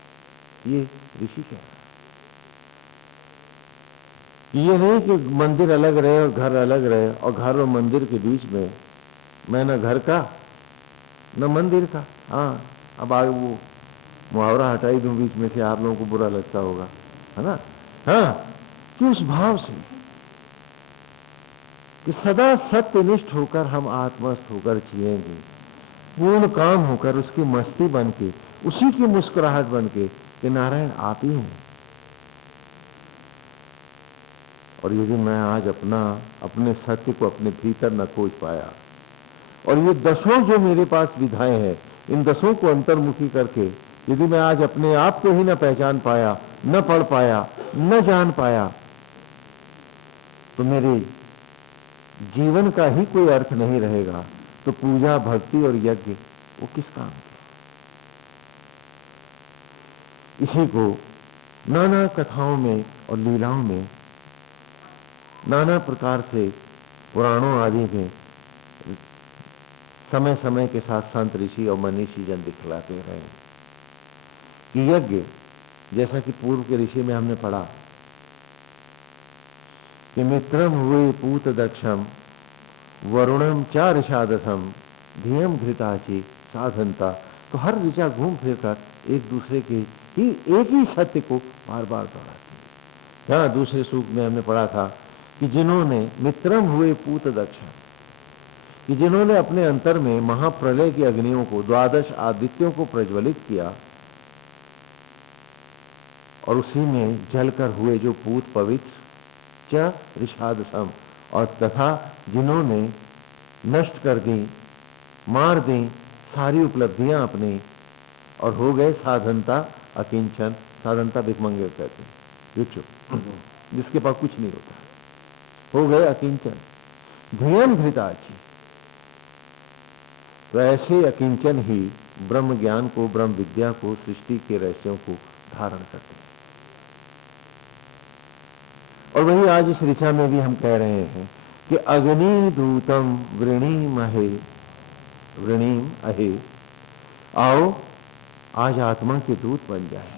ये ऋषि कह रहा है। ये नहीं कि मंदिर अलग रहे और घर अलग रहे और घर और मंदिर के बीच में मैं न घर का न मंदिर का। हाँ, अब आगे वो मुहावरा हटाई दूं बीच में से, आप लोगों को बुरा लगता होगा, है ना। हाँ, कि उस भाव से कि सदा सत्यनिष्ठ होकर हम आत्मस्थ होकर जिएंगे, पूर्ण काम होकर उसकी मस्ती बन के, उसी की मुस्कुराहट बन के कि नारायण आप ही हैं। और यदि मैं आज अपने सत्य को अपने भीतर न खोज पाया और ये 10 जो मेरे पास विधाएं हैं, इन 10 को अंतर्मुखी करके यदि मैं आज अपने आप को ही न पहचान पाया, न पढ़ पाया, न जान पाया, तो मेरे जीवन का ही कोई अर्थ नहीं रहेगा। तो पूजा, भक्ति और यज्ञ वो किस काम के। इसी को नाना कथाओं में और लीलाओं में नाना प्रकार से पुराणों आदि में समय समय के साथ संत, ऋषि और मनीषी जन दिखलाते रहे कि यज्ञ, जैसा कि पूर्व के ऋषि में हमने पढ़ा कि मित्रम हुए पूत दक्षम वरुणम चा ऋषादसम धियम घृताची साधनता। तो हर ऋचा घूम फिर कर एक दूसरे के ही एक ही सत्य को बार बार दोहराती है। यहाँ दूसरे सूक्त में हमने पढ़ा था कि जिन्होंने मित्रम हुए पूत दक्षम, कि जिन्होंने अपने अंतर में महाप्रलय की अग्नियों को, 12 आदित्यों को प्रज्वलित किया और उसी में जलकर हुए जो पूत पवित्र च ऋषादसम, और तथा जिन्होंने नष्ट कर दी, मार दी सारी उपलब्धियां अपनी और हो गए साधनता अकिंचन। साधनता भिखमंगे कहते हैं, भिक्षु, जिसके पास कुछ नहीं होता, हो गए अकिंचन। धियम घृताची, तो ऐसे अकिंचन ही ब्रह्म ज्ञान को, ब्रह्म विद्या को, सृष्टि के रहस्यों को धारण करते हैं। और वही आज इस ऋचा में भी हम कह रहे हैं कि अग्नि दूतम वृणीम अहे, वृणीम अहे, आओ आज आत्मा के दूत बन जाए।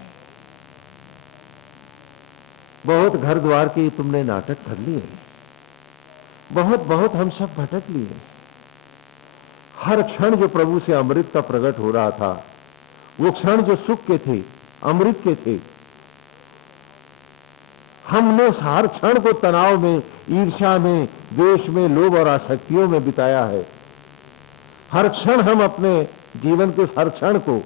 बहुत घर द्वार के तुमने नाटक कर लिए, बहुत बहुत हम सब भटक लिए। हर क्षण जो प्रभु से अमृत का प्रकट हो रहा था, वो क्षण जो सुख के थे, अमृत के थे, हमने हर क्षण को तनाव में, ईर्ष्या में, द्वेष में, लोभ और आसक्तियों में बिताया है। हर क्षण हम अपने जीवन के हर क्षण को,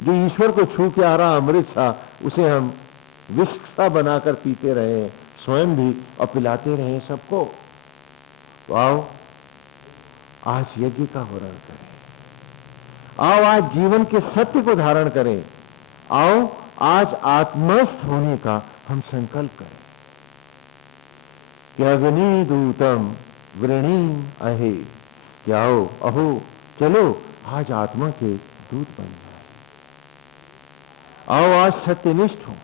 जो ईश्वर को छू के आ रहा अमृत सा, उसे हम विष सा बनाकर पीते रहे हैं, स्वयं भी, और पिलाते रहे सबको। तो आओ आज यज्ञ का वर्णन करें, आओ आज जीवन के सत्य को धारण करें, आओ आज आत्मस्थ होने का हम संकल्प करें कि अग्नि दूतम वृणीम अहे, कि आओ अहो चलो आज आत्मा के दूत बन जाए। आओ आज सत्यनिष्ठ हो,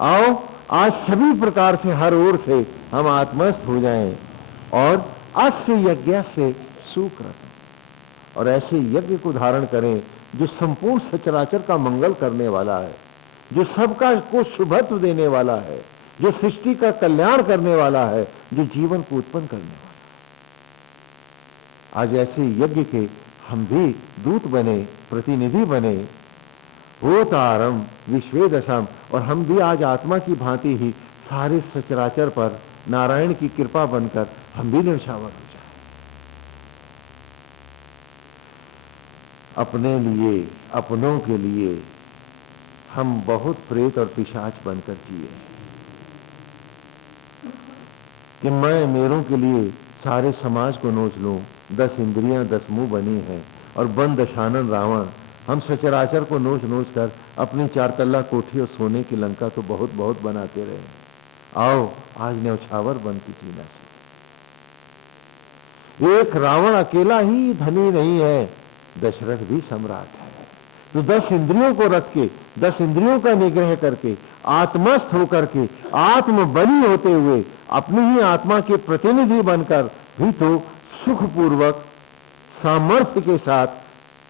आओ आज सभी प्रकार से, हर ओर से हम आत्मस्थ हो जाएं और अस्य यज्ञ से सुकृत, और ऐसे यज्ञ को धारण करें जो संपूर्ण सचराचर का मंगल करने वाला है, जो सबका को शुभत्व देने वाला है, जो सृष्टि का कल्याण करने वाला है, जो जीवन को उत्पन्न करने वाला है। आज ऐसे यज्ञ के हम भी दूत बने, प्रतिनिधि बने। होतारम विश्वे दशम, और हम भी आज आत्मा की भांति ही सारे सचराचर पर नारायण की कृपा बनकर हम भी न्यौछावर हो जाए। अपने लिए, अपनों के लिए हम बहुत प्रेत और पिशाच बनकर जिए कि मैं मेरों के लिए सारे समाज को नोच लूं। 10 इंद्रियां 10 मुंह बनी हैं, और बन दशानन रावण, हम सचराचर को नोच नोच कर अपनी 4 तल्ला कोठी और सोने की लंका तो बहुत बहुत बनाते रहे। आओ आज न्यौछावर बन के जीना चाहिए। एक रावण अकेला ही धनी नहीं है, दशरथ भी सम्राट है। तो 10 इंद्रियों को रख के, 10 इंद्रियों का निग्रह करके, आत्मस्थ होकर के, आत्मबली होते हुए, अपनी ही आत्मा के प्रतिनिधि बनकर भी तो सुखपूर्वक सामर्थ्य के साथ,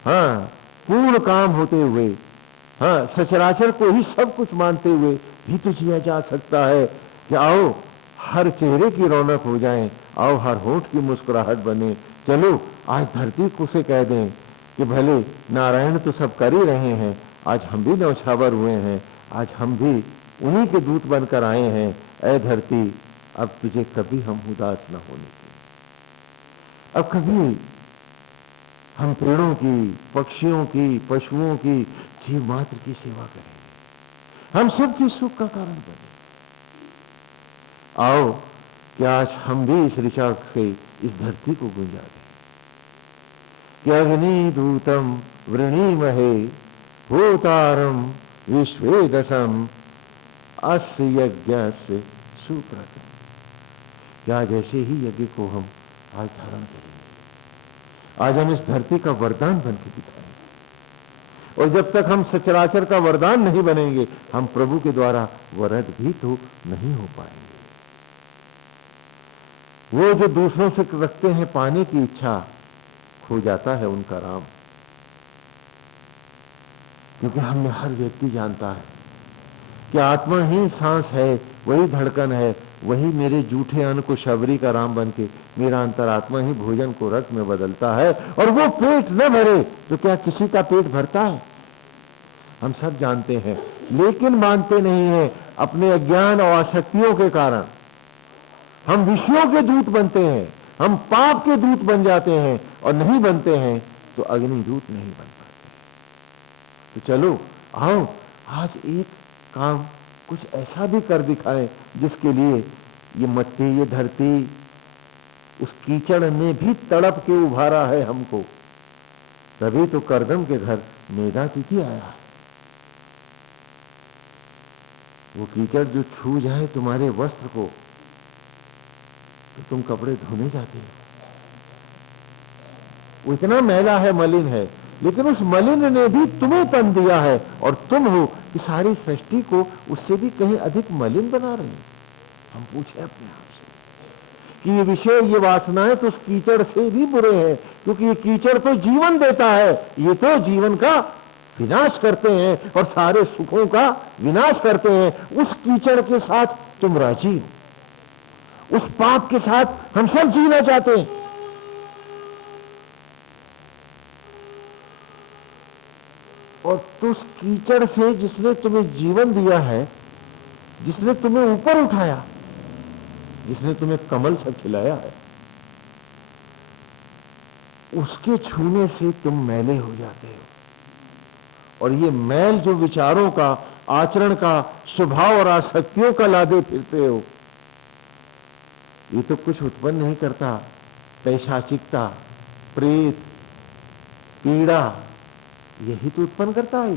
हाँ, पूर्ण काम होते हुए, हाँ, सचराचर को ही सब कुछ मानते हुए भी तो जिया जा सकता है। कि आओ हर चेहरे की रौनक हो जाए, आओ हर होंठ की मुस्कुराहट बने। चलो आज धरती को से कह दें कि भले नारायण तो सब कर ही रहे हैं, आज हम भी न्यौछावर हुए हैं, आज हम भी उन्हीं के दूत बनकर आए हैं। ऐ धरती, अब तुझे कभी हम उदास न होने दें। अब कभी हम पेड़ों की, पक्षियों की, पशुओं की, जीव मात्र की सेवा करेंगे, हम सबके सुख का कारण बने। आओ कि आज हम भी इस ऋचा से इस धरती को गुंजा दें कि अग्नि दूतम वृणीमहे होतारम विश्वे दशम अस्य यज्ञस्य सुकृत। क्या जैसे ही यज्ञ को हम आज धारण करेंगे, आज हम इस धरती का वरदान बन के दिखाएंगे। और जब तक हम सचराचर का वरदान नहीं बनेंगे, हम प्रभु के द्वारा वरद भी तो नहीं हो पाएंगे। वो जो दूसरों से रखते हैं पाने की इच्छा, खो जाता है उनका राम। क्योंकि हमें हर व्यक्ति जानता है कि आत्मा ही सांस है, वही धड़कन है, वही मेरे जूठे अन्न को शबरी का राम बन के मेरा अंतरात्मा ही भोजन को रक्त में बदलता है। और वो पेट न भरे तो क्या किसी का पेट भरता है? हम सब जानते हैं, लेकिन मानते नहीं है। अपने अज्ञान और आसक्तियों के कारण हम विषयों के दूत बनते हैं, हम पाप के दूत बन जाते हैं, और नहीं बनते हैं तो अग्निदूत नहीं बन पाते। तो चलो आओ आज एक काम कुछ ऐसा भी कर दिखाएं जिसके लिए ये मट्टी, ये धरती, उस कीचड़ में भी तड़प के उभारा है हमको। तभी तो करदम के घर मेधातिथि आया। वो कीचड़ जो छू जाए तुम्हारे वस्त्र को तो तुम कपड़े धोने जाते हो। वो इतना मैला है, मलिन है, लेकिन उस मलिन ने भी तुम्हें तन दिया है और तुम हो कि सारी सृष्टि को उससे भी कहीं अधिक मलिन बना रहे हैं। हम पूछे अपने आप से कि ये विषय, ये वासनाएं तो उस कीचड़ से भी बुरे हैं, क्योंकि ये कीचड़ तो जीवन देता है, ये तो जीवन का विनाश करते हैं और सारे सुखों का विनाश करते हैं। उस कीचड़ के साथ तुम राजी हो, उस पाप के साथ हम सब जीना चाहते हैं। और तो उस कीचड़ से जिसने तुम्हें जीवन दिया है, जिसने तुम्हें ऊपर उठाया, जिसने तुम्हें कमल सा खिलाया है, उसके छूने से तुम मैले हो जाते हो। और ये मैल जो विचारों का, आचरण का, स्वभाव और आसक्तियों का लादे फिरते हो, ये तो कुछ उत्पन्न नहीं करता। पैशाचिकता, प्रेत, पीड़ा, यही तो उत्पन्न करता है।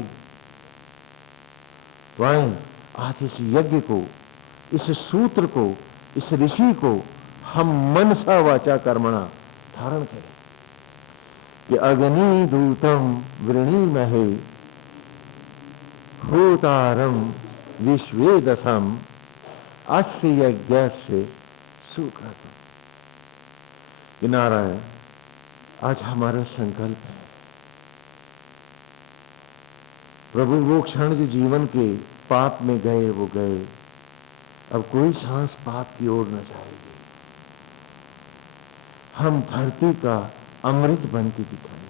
तो आए आज इस यज्ञ को, इस सूत्र को, इस ऋषि को हम मनसा वाचा कर्मणा धारण करें कि अग्नि दूतम वृणीमहे होतारम विश्वेदसम अस्य यज्ञस्य सुकृतम्। कि नारायण, आज हमारा संकल्प है प्रभु, वो क्षण जो जीवन के पाप में गए वो गए, अब कोई सांस पाप की ओर न जाएगी। हम धरती का अमृत बन के दिखाएंगे।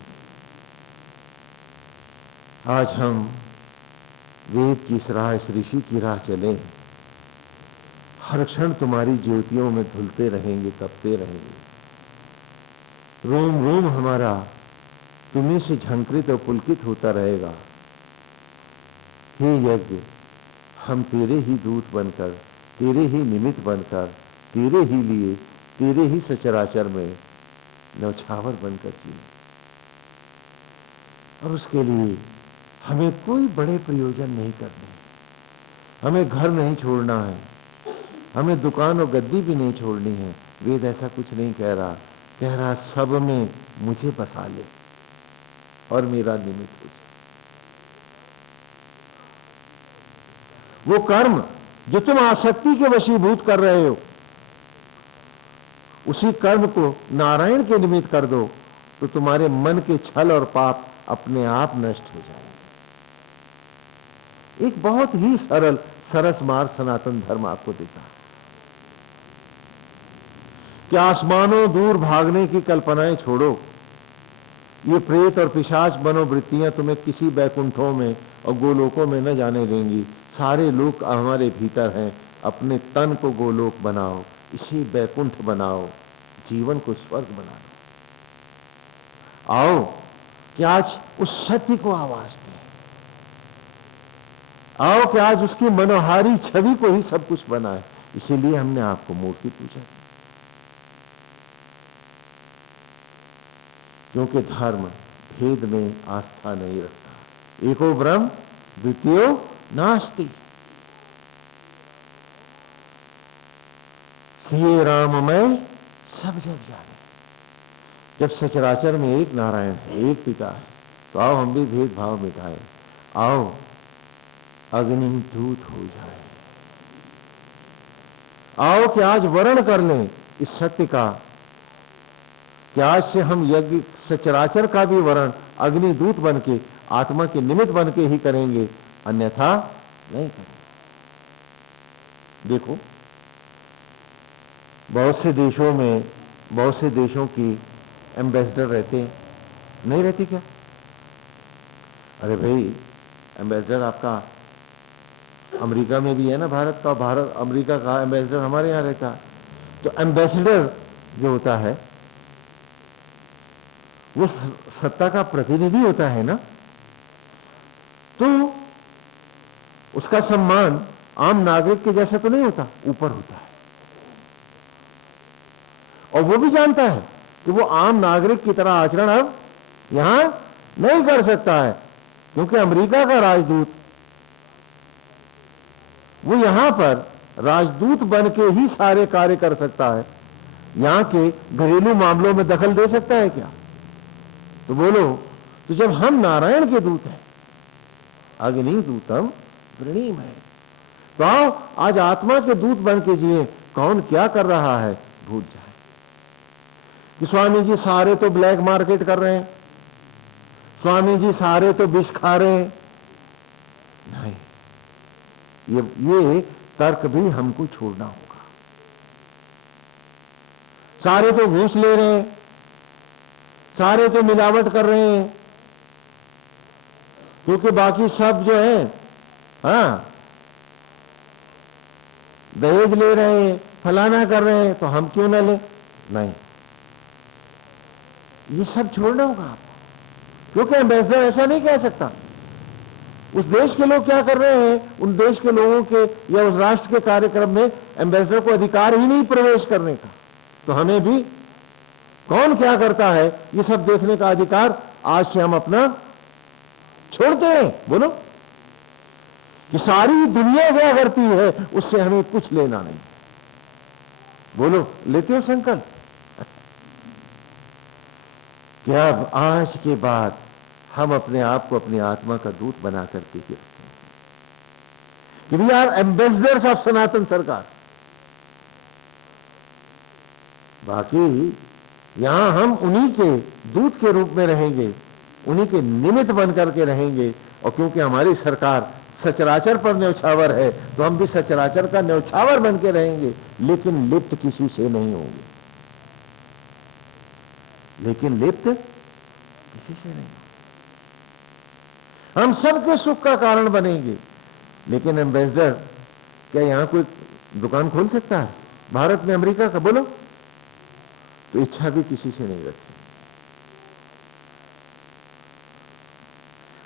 आज हम वेद की इस राह, इस ऋषि की राह चलें। हर क्षण तुम्हारी ज्योतियों में धुलते रहेंगे, तपते रहेंगे। रोम रोम हमारा तुम्हें से झंकृत और पुलकित होता रहेगा। हे यज्ञ, हम तेरे ही दूत बनकर, तेरे ही निमित्त बनकर, तेरे ही लिए, तेरे ही सचराचर में नौछावर बनकर जिए। और उसके लिए हमें कोई बड़े प्रयोजन नहीं करने, हमें घर नहीं छोड़ना है, हमें दुकान और गद्दी भी नहीं छोड़नी है। वेद ऐसा कुछ नहीं कह रहा, कह रहा सब में मुझे बसा ले और मेरा निमित्त हो जाए। वो कर्म जो तुम आसक्ति के वशीभूत कर रहे हो, उसी कर्म को नारायण के निमित्त कर दो, तो तुम्हारे मन के छल और पाप अपने आप नष्ट हो जाएंगे। एक बहुत ही सरल सरस मार्ग सनातन धर्म आपको देता है कि आसमानों दूर भागने की कल्पनाएं छोड़ो। ये प्रेत और पिशाच मनोवृत्तियां तुम्हें किसी बैकुंठों में और गोलोकों में न जाने देंगी। सारे लोक हमारे भीतर हैं। अपने तन को गोलोक बनाओ, इसे बैकुंठ बनाओ, जीवन को स्वर्ग बना लो। आओ कि आज उस सत्य को आवाज दें। आओ कि आज उसकी मनोहारी छवि को ही सब कुछ बनाए। इसीलिए हमने आपको मूर्ति पूजा की, क्योंकि धर्म भेद में आस्था नहीं रखता। एको ब्रह्म द्वितीयो नास्ति। सिए राममय सब जग जाने। जब सचराचर में एक नारायण है, एक पिता है, तो आओ हम भी भेदभाव मिटाएं। आओ अग्नि दूत हो जाए। आओ कि आज वर्ण कर लें इस सत्य का कि आज से हम यज्ञ सचराचर का भी वर्ण अग्निदूत बन के, आत्मा के निमित्त बन के ही करेंगे, अन्यथा नहीं करेंगे। देखो, बहुत से देशों में, बहुत से देशों की एम्बेसडर रहते हैं, नहीं रहती क्या? अरे भाई, एम्बेसडर आपका अमेरिका में भी है ना, भारत का, भारत अमेरिका का एम्बेसडर हमारे यहां रहता है। तो एम्बेसडर जो होता है वो सत्ता का प्रतिनिधि होता है ना, तो उसका सम्मान आम नागरिक के जैसा तो नहीं होता, ऊपर होता है। और वो भी जानता है कि वो आम नागरिक की तरह आचरण अब यहां नहीं कर सकता है, क्योंकि अमेरिका का राजदूत वो यहां पर राजदूत बन के ही सारे कार्य कर सकता है। यहां के घरेलू मामलों में दखल दे सकता है क्या? तो बोलो, तो जब हम नारायण के दूत हैं, अग्नि दूतम वृणीम है, तो आओ आज आत्मा के दूत बन के जिए। कौन क्या कर रहा है भूल जाए कि स्वामी जी सारे तो ब्लैक मार्केट कर रहे हैं, स्वामी जी सारे तो विष खा रहे हैं। नहीं, ये तर्क भी हमको छोड़ना होगा। सारे तो घूस ले रहे हैं, सारे तो मिलावट कर रहे हैं, क्योंकि बाकी सब जो है हाँ दहेज ले रहे हैं, फलाना कर रहे हैं, तो हम क्यों ना ले? नहीं, ये सब छोड़ना होगा आपको, क्योंकि एम्बेसडर ऐसा नहीं कह सकता। उस देश के लोग क्या कर रहे हैं, उन देश के लोगों के या उस राष्ट्र के कार्यक्रम में एम्बेसडर को अधिकार ही नहीं प्रवेश करने का। तो हमें भी कौन क्या करता है ये सब देखने का अधिकार आज से हम अपना छोड़ते हैं। बोलो कि सारी दुनिया क्या करती है उससे हमें कुछ लेना नहीं। बोलो, लेते हो संकल्प कि अब आज के बाद हम अपने आप को अपनी आत्मा का दूत बना करके रखते हैं कि वी आर एम्बेसडर्स ऑफ सनातन सरकार। बाकी यहां हम उन्हीं के दूत के रूप में रहेंगे, उन्हीं के निमित्त बन करके रहेंगे। और क्योंकि हमारी सरकार सचराचर पर न्यौछावर है, तो हम भी सचराचर का न्यौछावर बन के रहेंगे, लेकिन लिप्त किसी से नहीं होंगे। लेकिन लिप्त किसी से नहीं, हम सबके सुख का कारण बनेंगे। लेकिन एम्बेसडर क्या यहां कोई दुकान खोल सकता है भारत में, अमेरिका का? बोलो, तो इच्छा भी किसी से नहीं रखी।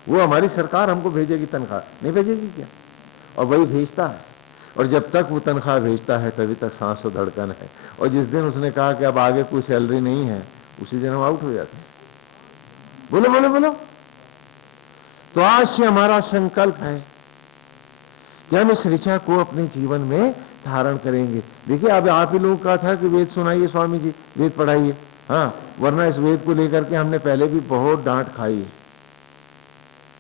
वो हमारी सरकार हमको भेजेगी तनख्वाह, नहीं भेजेगी क्या? और वही भेजता है, और जब तक वो तनख्वाह भेजता है तभी तक सांस और धड़कन है। और जिस दिन उसने कहा कि अब आगे कोई सैलरी नहीं है, उसी दिन हम आउट हो जाते हैं। बोलो बोलो बोलो। तो आज से हमारा संकल्प है कि हम इस ऋचा को अपने जीवन में धारण करेंगे। देखिए, अब आप ही लोगों का था कि वेद सुनाइए स्वामी जी, वेद पढ़ाइए। हाँ, वरना इस वेद को लेकर के हमने पहले भी बहुत डांट खाई है।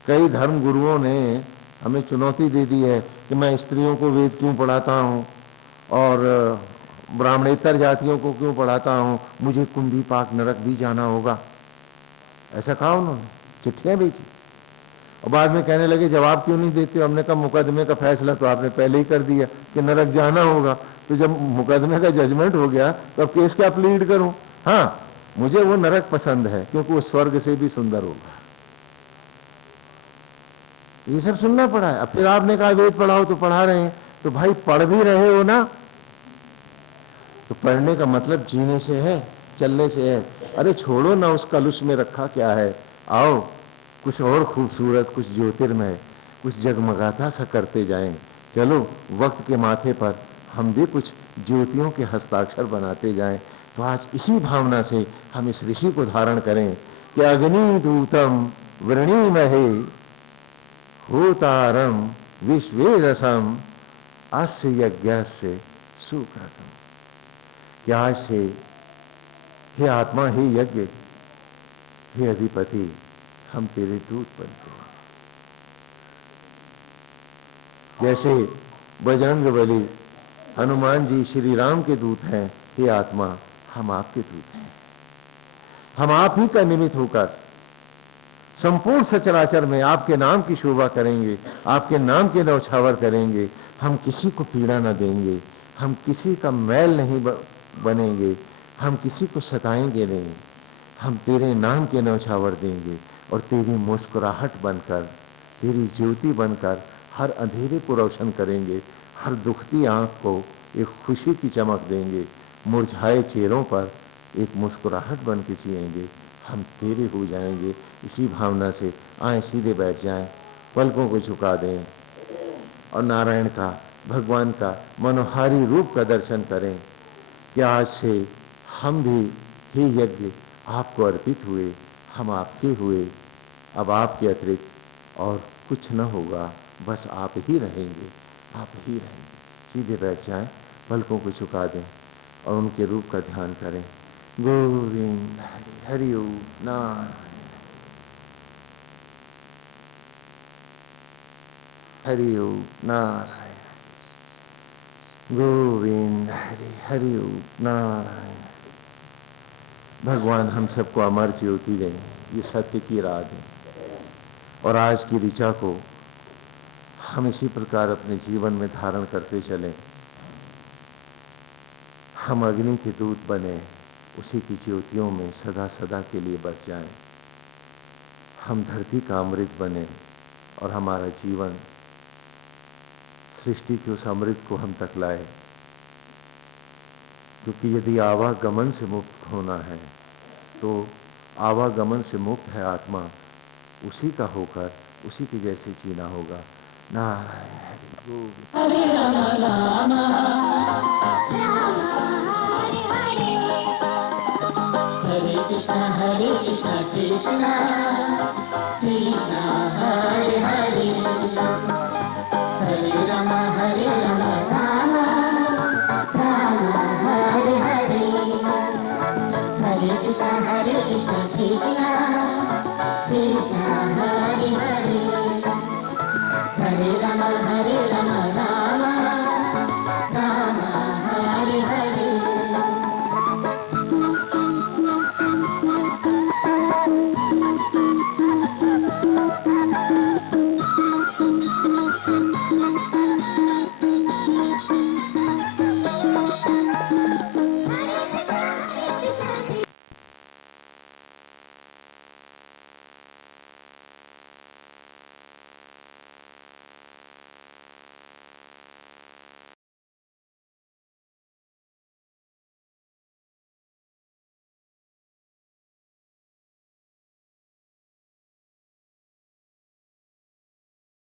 कई धर्म गुरुओं ने हमें चुनौती दे दी है कि मैं स्त्रियों को वेद क्यों पढ़ाता हूं और ब्राह्मणेतर जातियों को क्यों पढ़ाता हूं, मुझे कुंभी पाक नरक भी जाना होगा। ऐसा कहा उन्होंने, चिट्ठियां भेजी। और बाद में कहने लगे जवाब क्यों नहीं देते हो? हमने कहा मुकदमे का फैसला तो आपने पहले ही कर दिया कि नरक जाना होगा, तो जब मुकदमे का जजमेंट हो गया तो अब केस क्या प्लीड करूं? हाँ, मुझे वो नरक पसंद है क्योंकि वो स्वर्ग से भी सुंदर होगा। ये सब सुनना पड़ा है। अब फिर आपने कहा वेद पढ़ाओ, तो पढ़ा रहे हैं। तो भाई पढ़ भी रहे हो ना, तो पढ़ने का मतलब जीने से है, चलने से है। अरे छोड़ो ना उस कलुष में रखा क्या है, आओ कुछ और खूबसूरत, कुछ ज्योतिर्मय, कुछ जगमगाता सा करते जाएं। चलो वक्त के माथे पर हम भी कुछ ज्योतियों के हस्ताक्षर बनाते जाएं। तो आज इसी भावना से हम इस ऋषि को धारण करें कि अग्नि दूतम वृणीमहे होतारम विश्वेदसम अस्य यज्ञस्य सुकृतम। कि आज से हे आत्मा, हे यज्ञ, हे अधिपति, हम तेरे दूत बनते हैं। जैसे बजरंगबली हनुमान जी श्री राम के दूत हैं, हे आत्मा हम आपके दूत हैं। हम आप ही का निमित्त होकर संपूर्ण सचराचर में आपके नाम की शोभा करेंगे, आपके नाम के न्यौछावर करेंगे। हम किसी को पीड़ा न देंगे, हम किसी का मैल नहीं बनेंगे, हम किसी को सताएंगे नहीं। हम तेरे नाम के न्यौछावर देंगे और तेरी मुस्कुराहट बनकर, तेरी ज्योति बनकर हर अंधेरे को रोशन करेंगे। हर दुखती आंख को एक खुशी की चमक देंगे। मुरझाए चेहरों पर एक मुस्कुराहट बन के जिएंगे। हम तेरे हो जाएंगे। इसी भावना से आए सीधे बैठ जाएं, पलकों को झुका दें और नारायण का, भगवान का मनोहारी रूप का दर्शन करें कि आज से हम भी हे यज्ञ आपको अर्पित हुए, हम आपके हुए। अब आपके अतिरिक्त और कुछ न होगा, बस आप ही रहेंगे, आप ही रहेंगे। सीधे बैठ जाएं, पलकों को झुका दें और उनके रूप का ध्यान करें। गोविंद हरि हरि ओम नारायण। हरि ओम नारायण गोविंद हरि हरि ओम नारायण। भगवान हम सबको अमर ज्योति दें, ये सत्य की राह दें और आज की ऋचा को हम इसी प्रकार अपने जीवन में धारण करते चलें। हम अग्नि के दूत बने, उसी की ज्योतियों में सदा सदा के लिए बस जाएं। हम धरती का अमृत बने और हमारा जीवन सृष्टि के उस अमृत को हम तक लाए। क्योंकि यदि आवागमन से मुक्त होना है तो आवागमन से मुक्त है आत्मा, उसी का होकर उसी के जैसे जीना होगा। नारायण हरि गोविंद। हरे राम राम हरे कृष्णा कृष्णा कृष्णा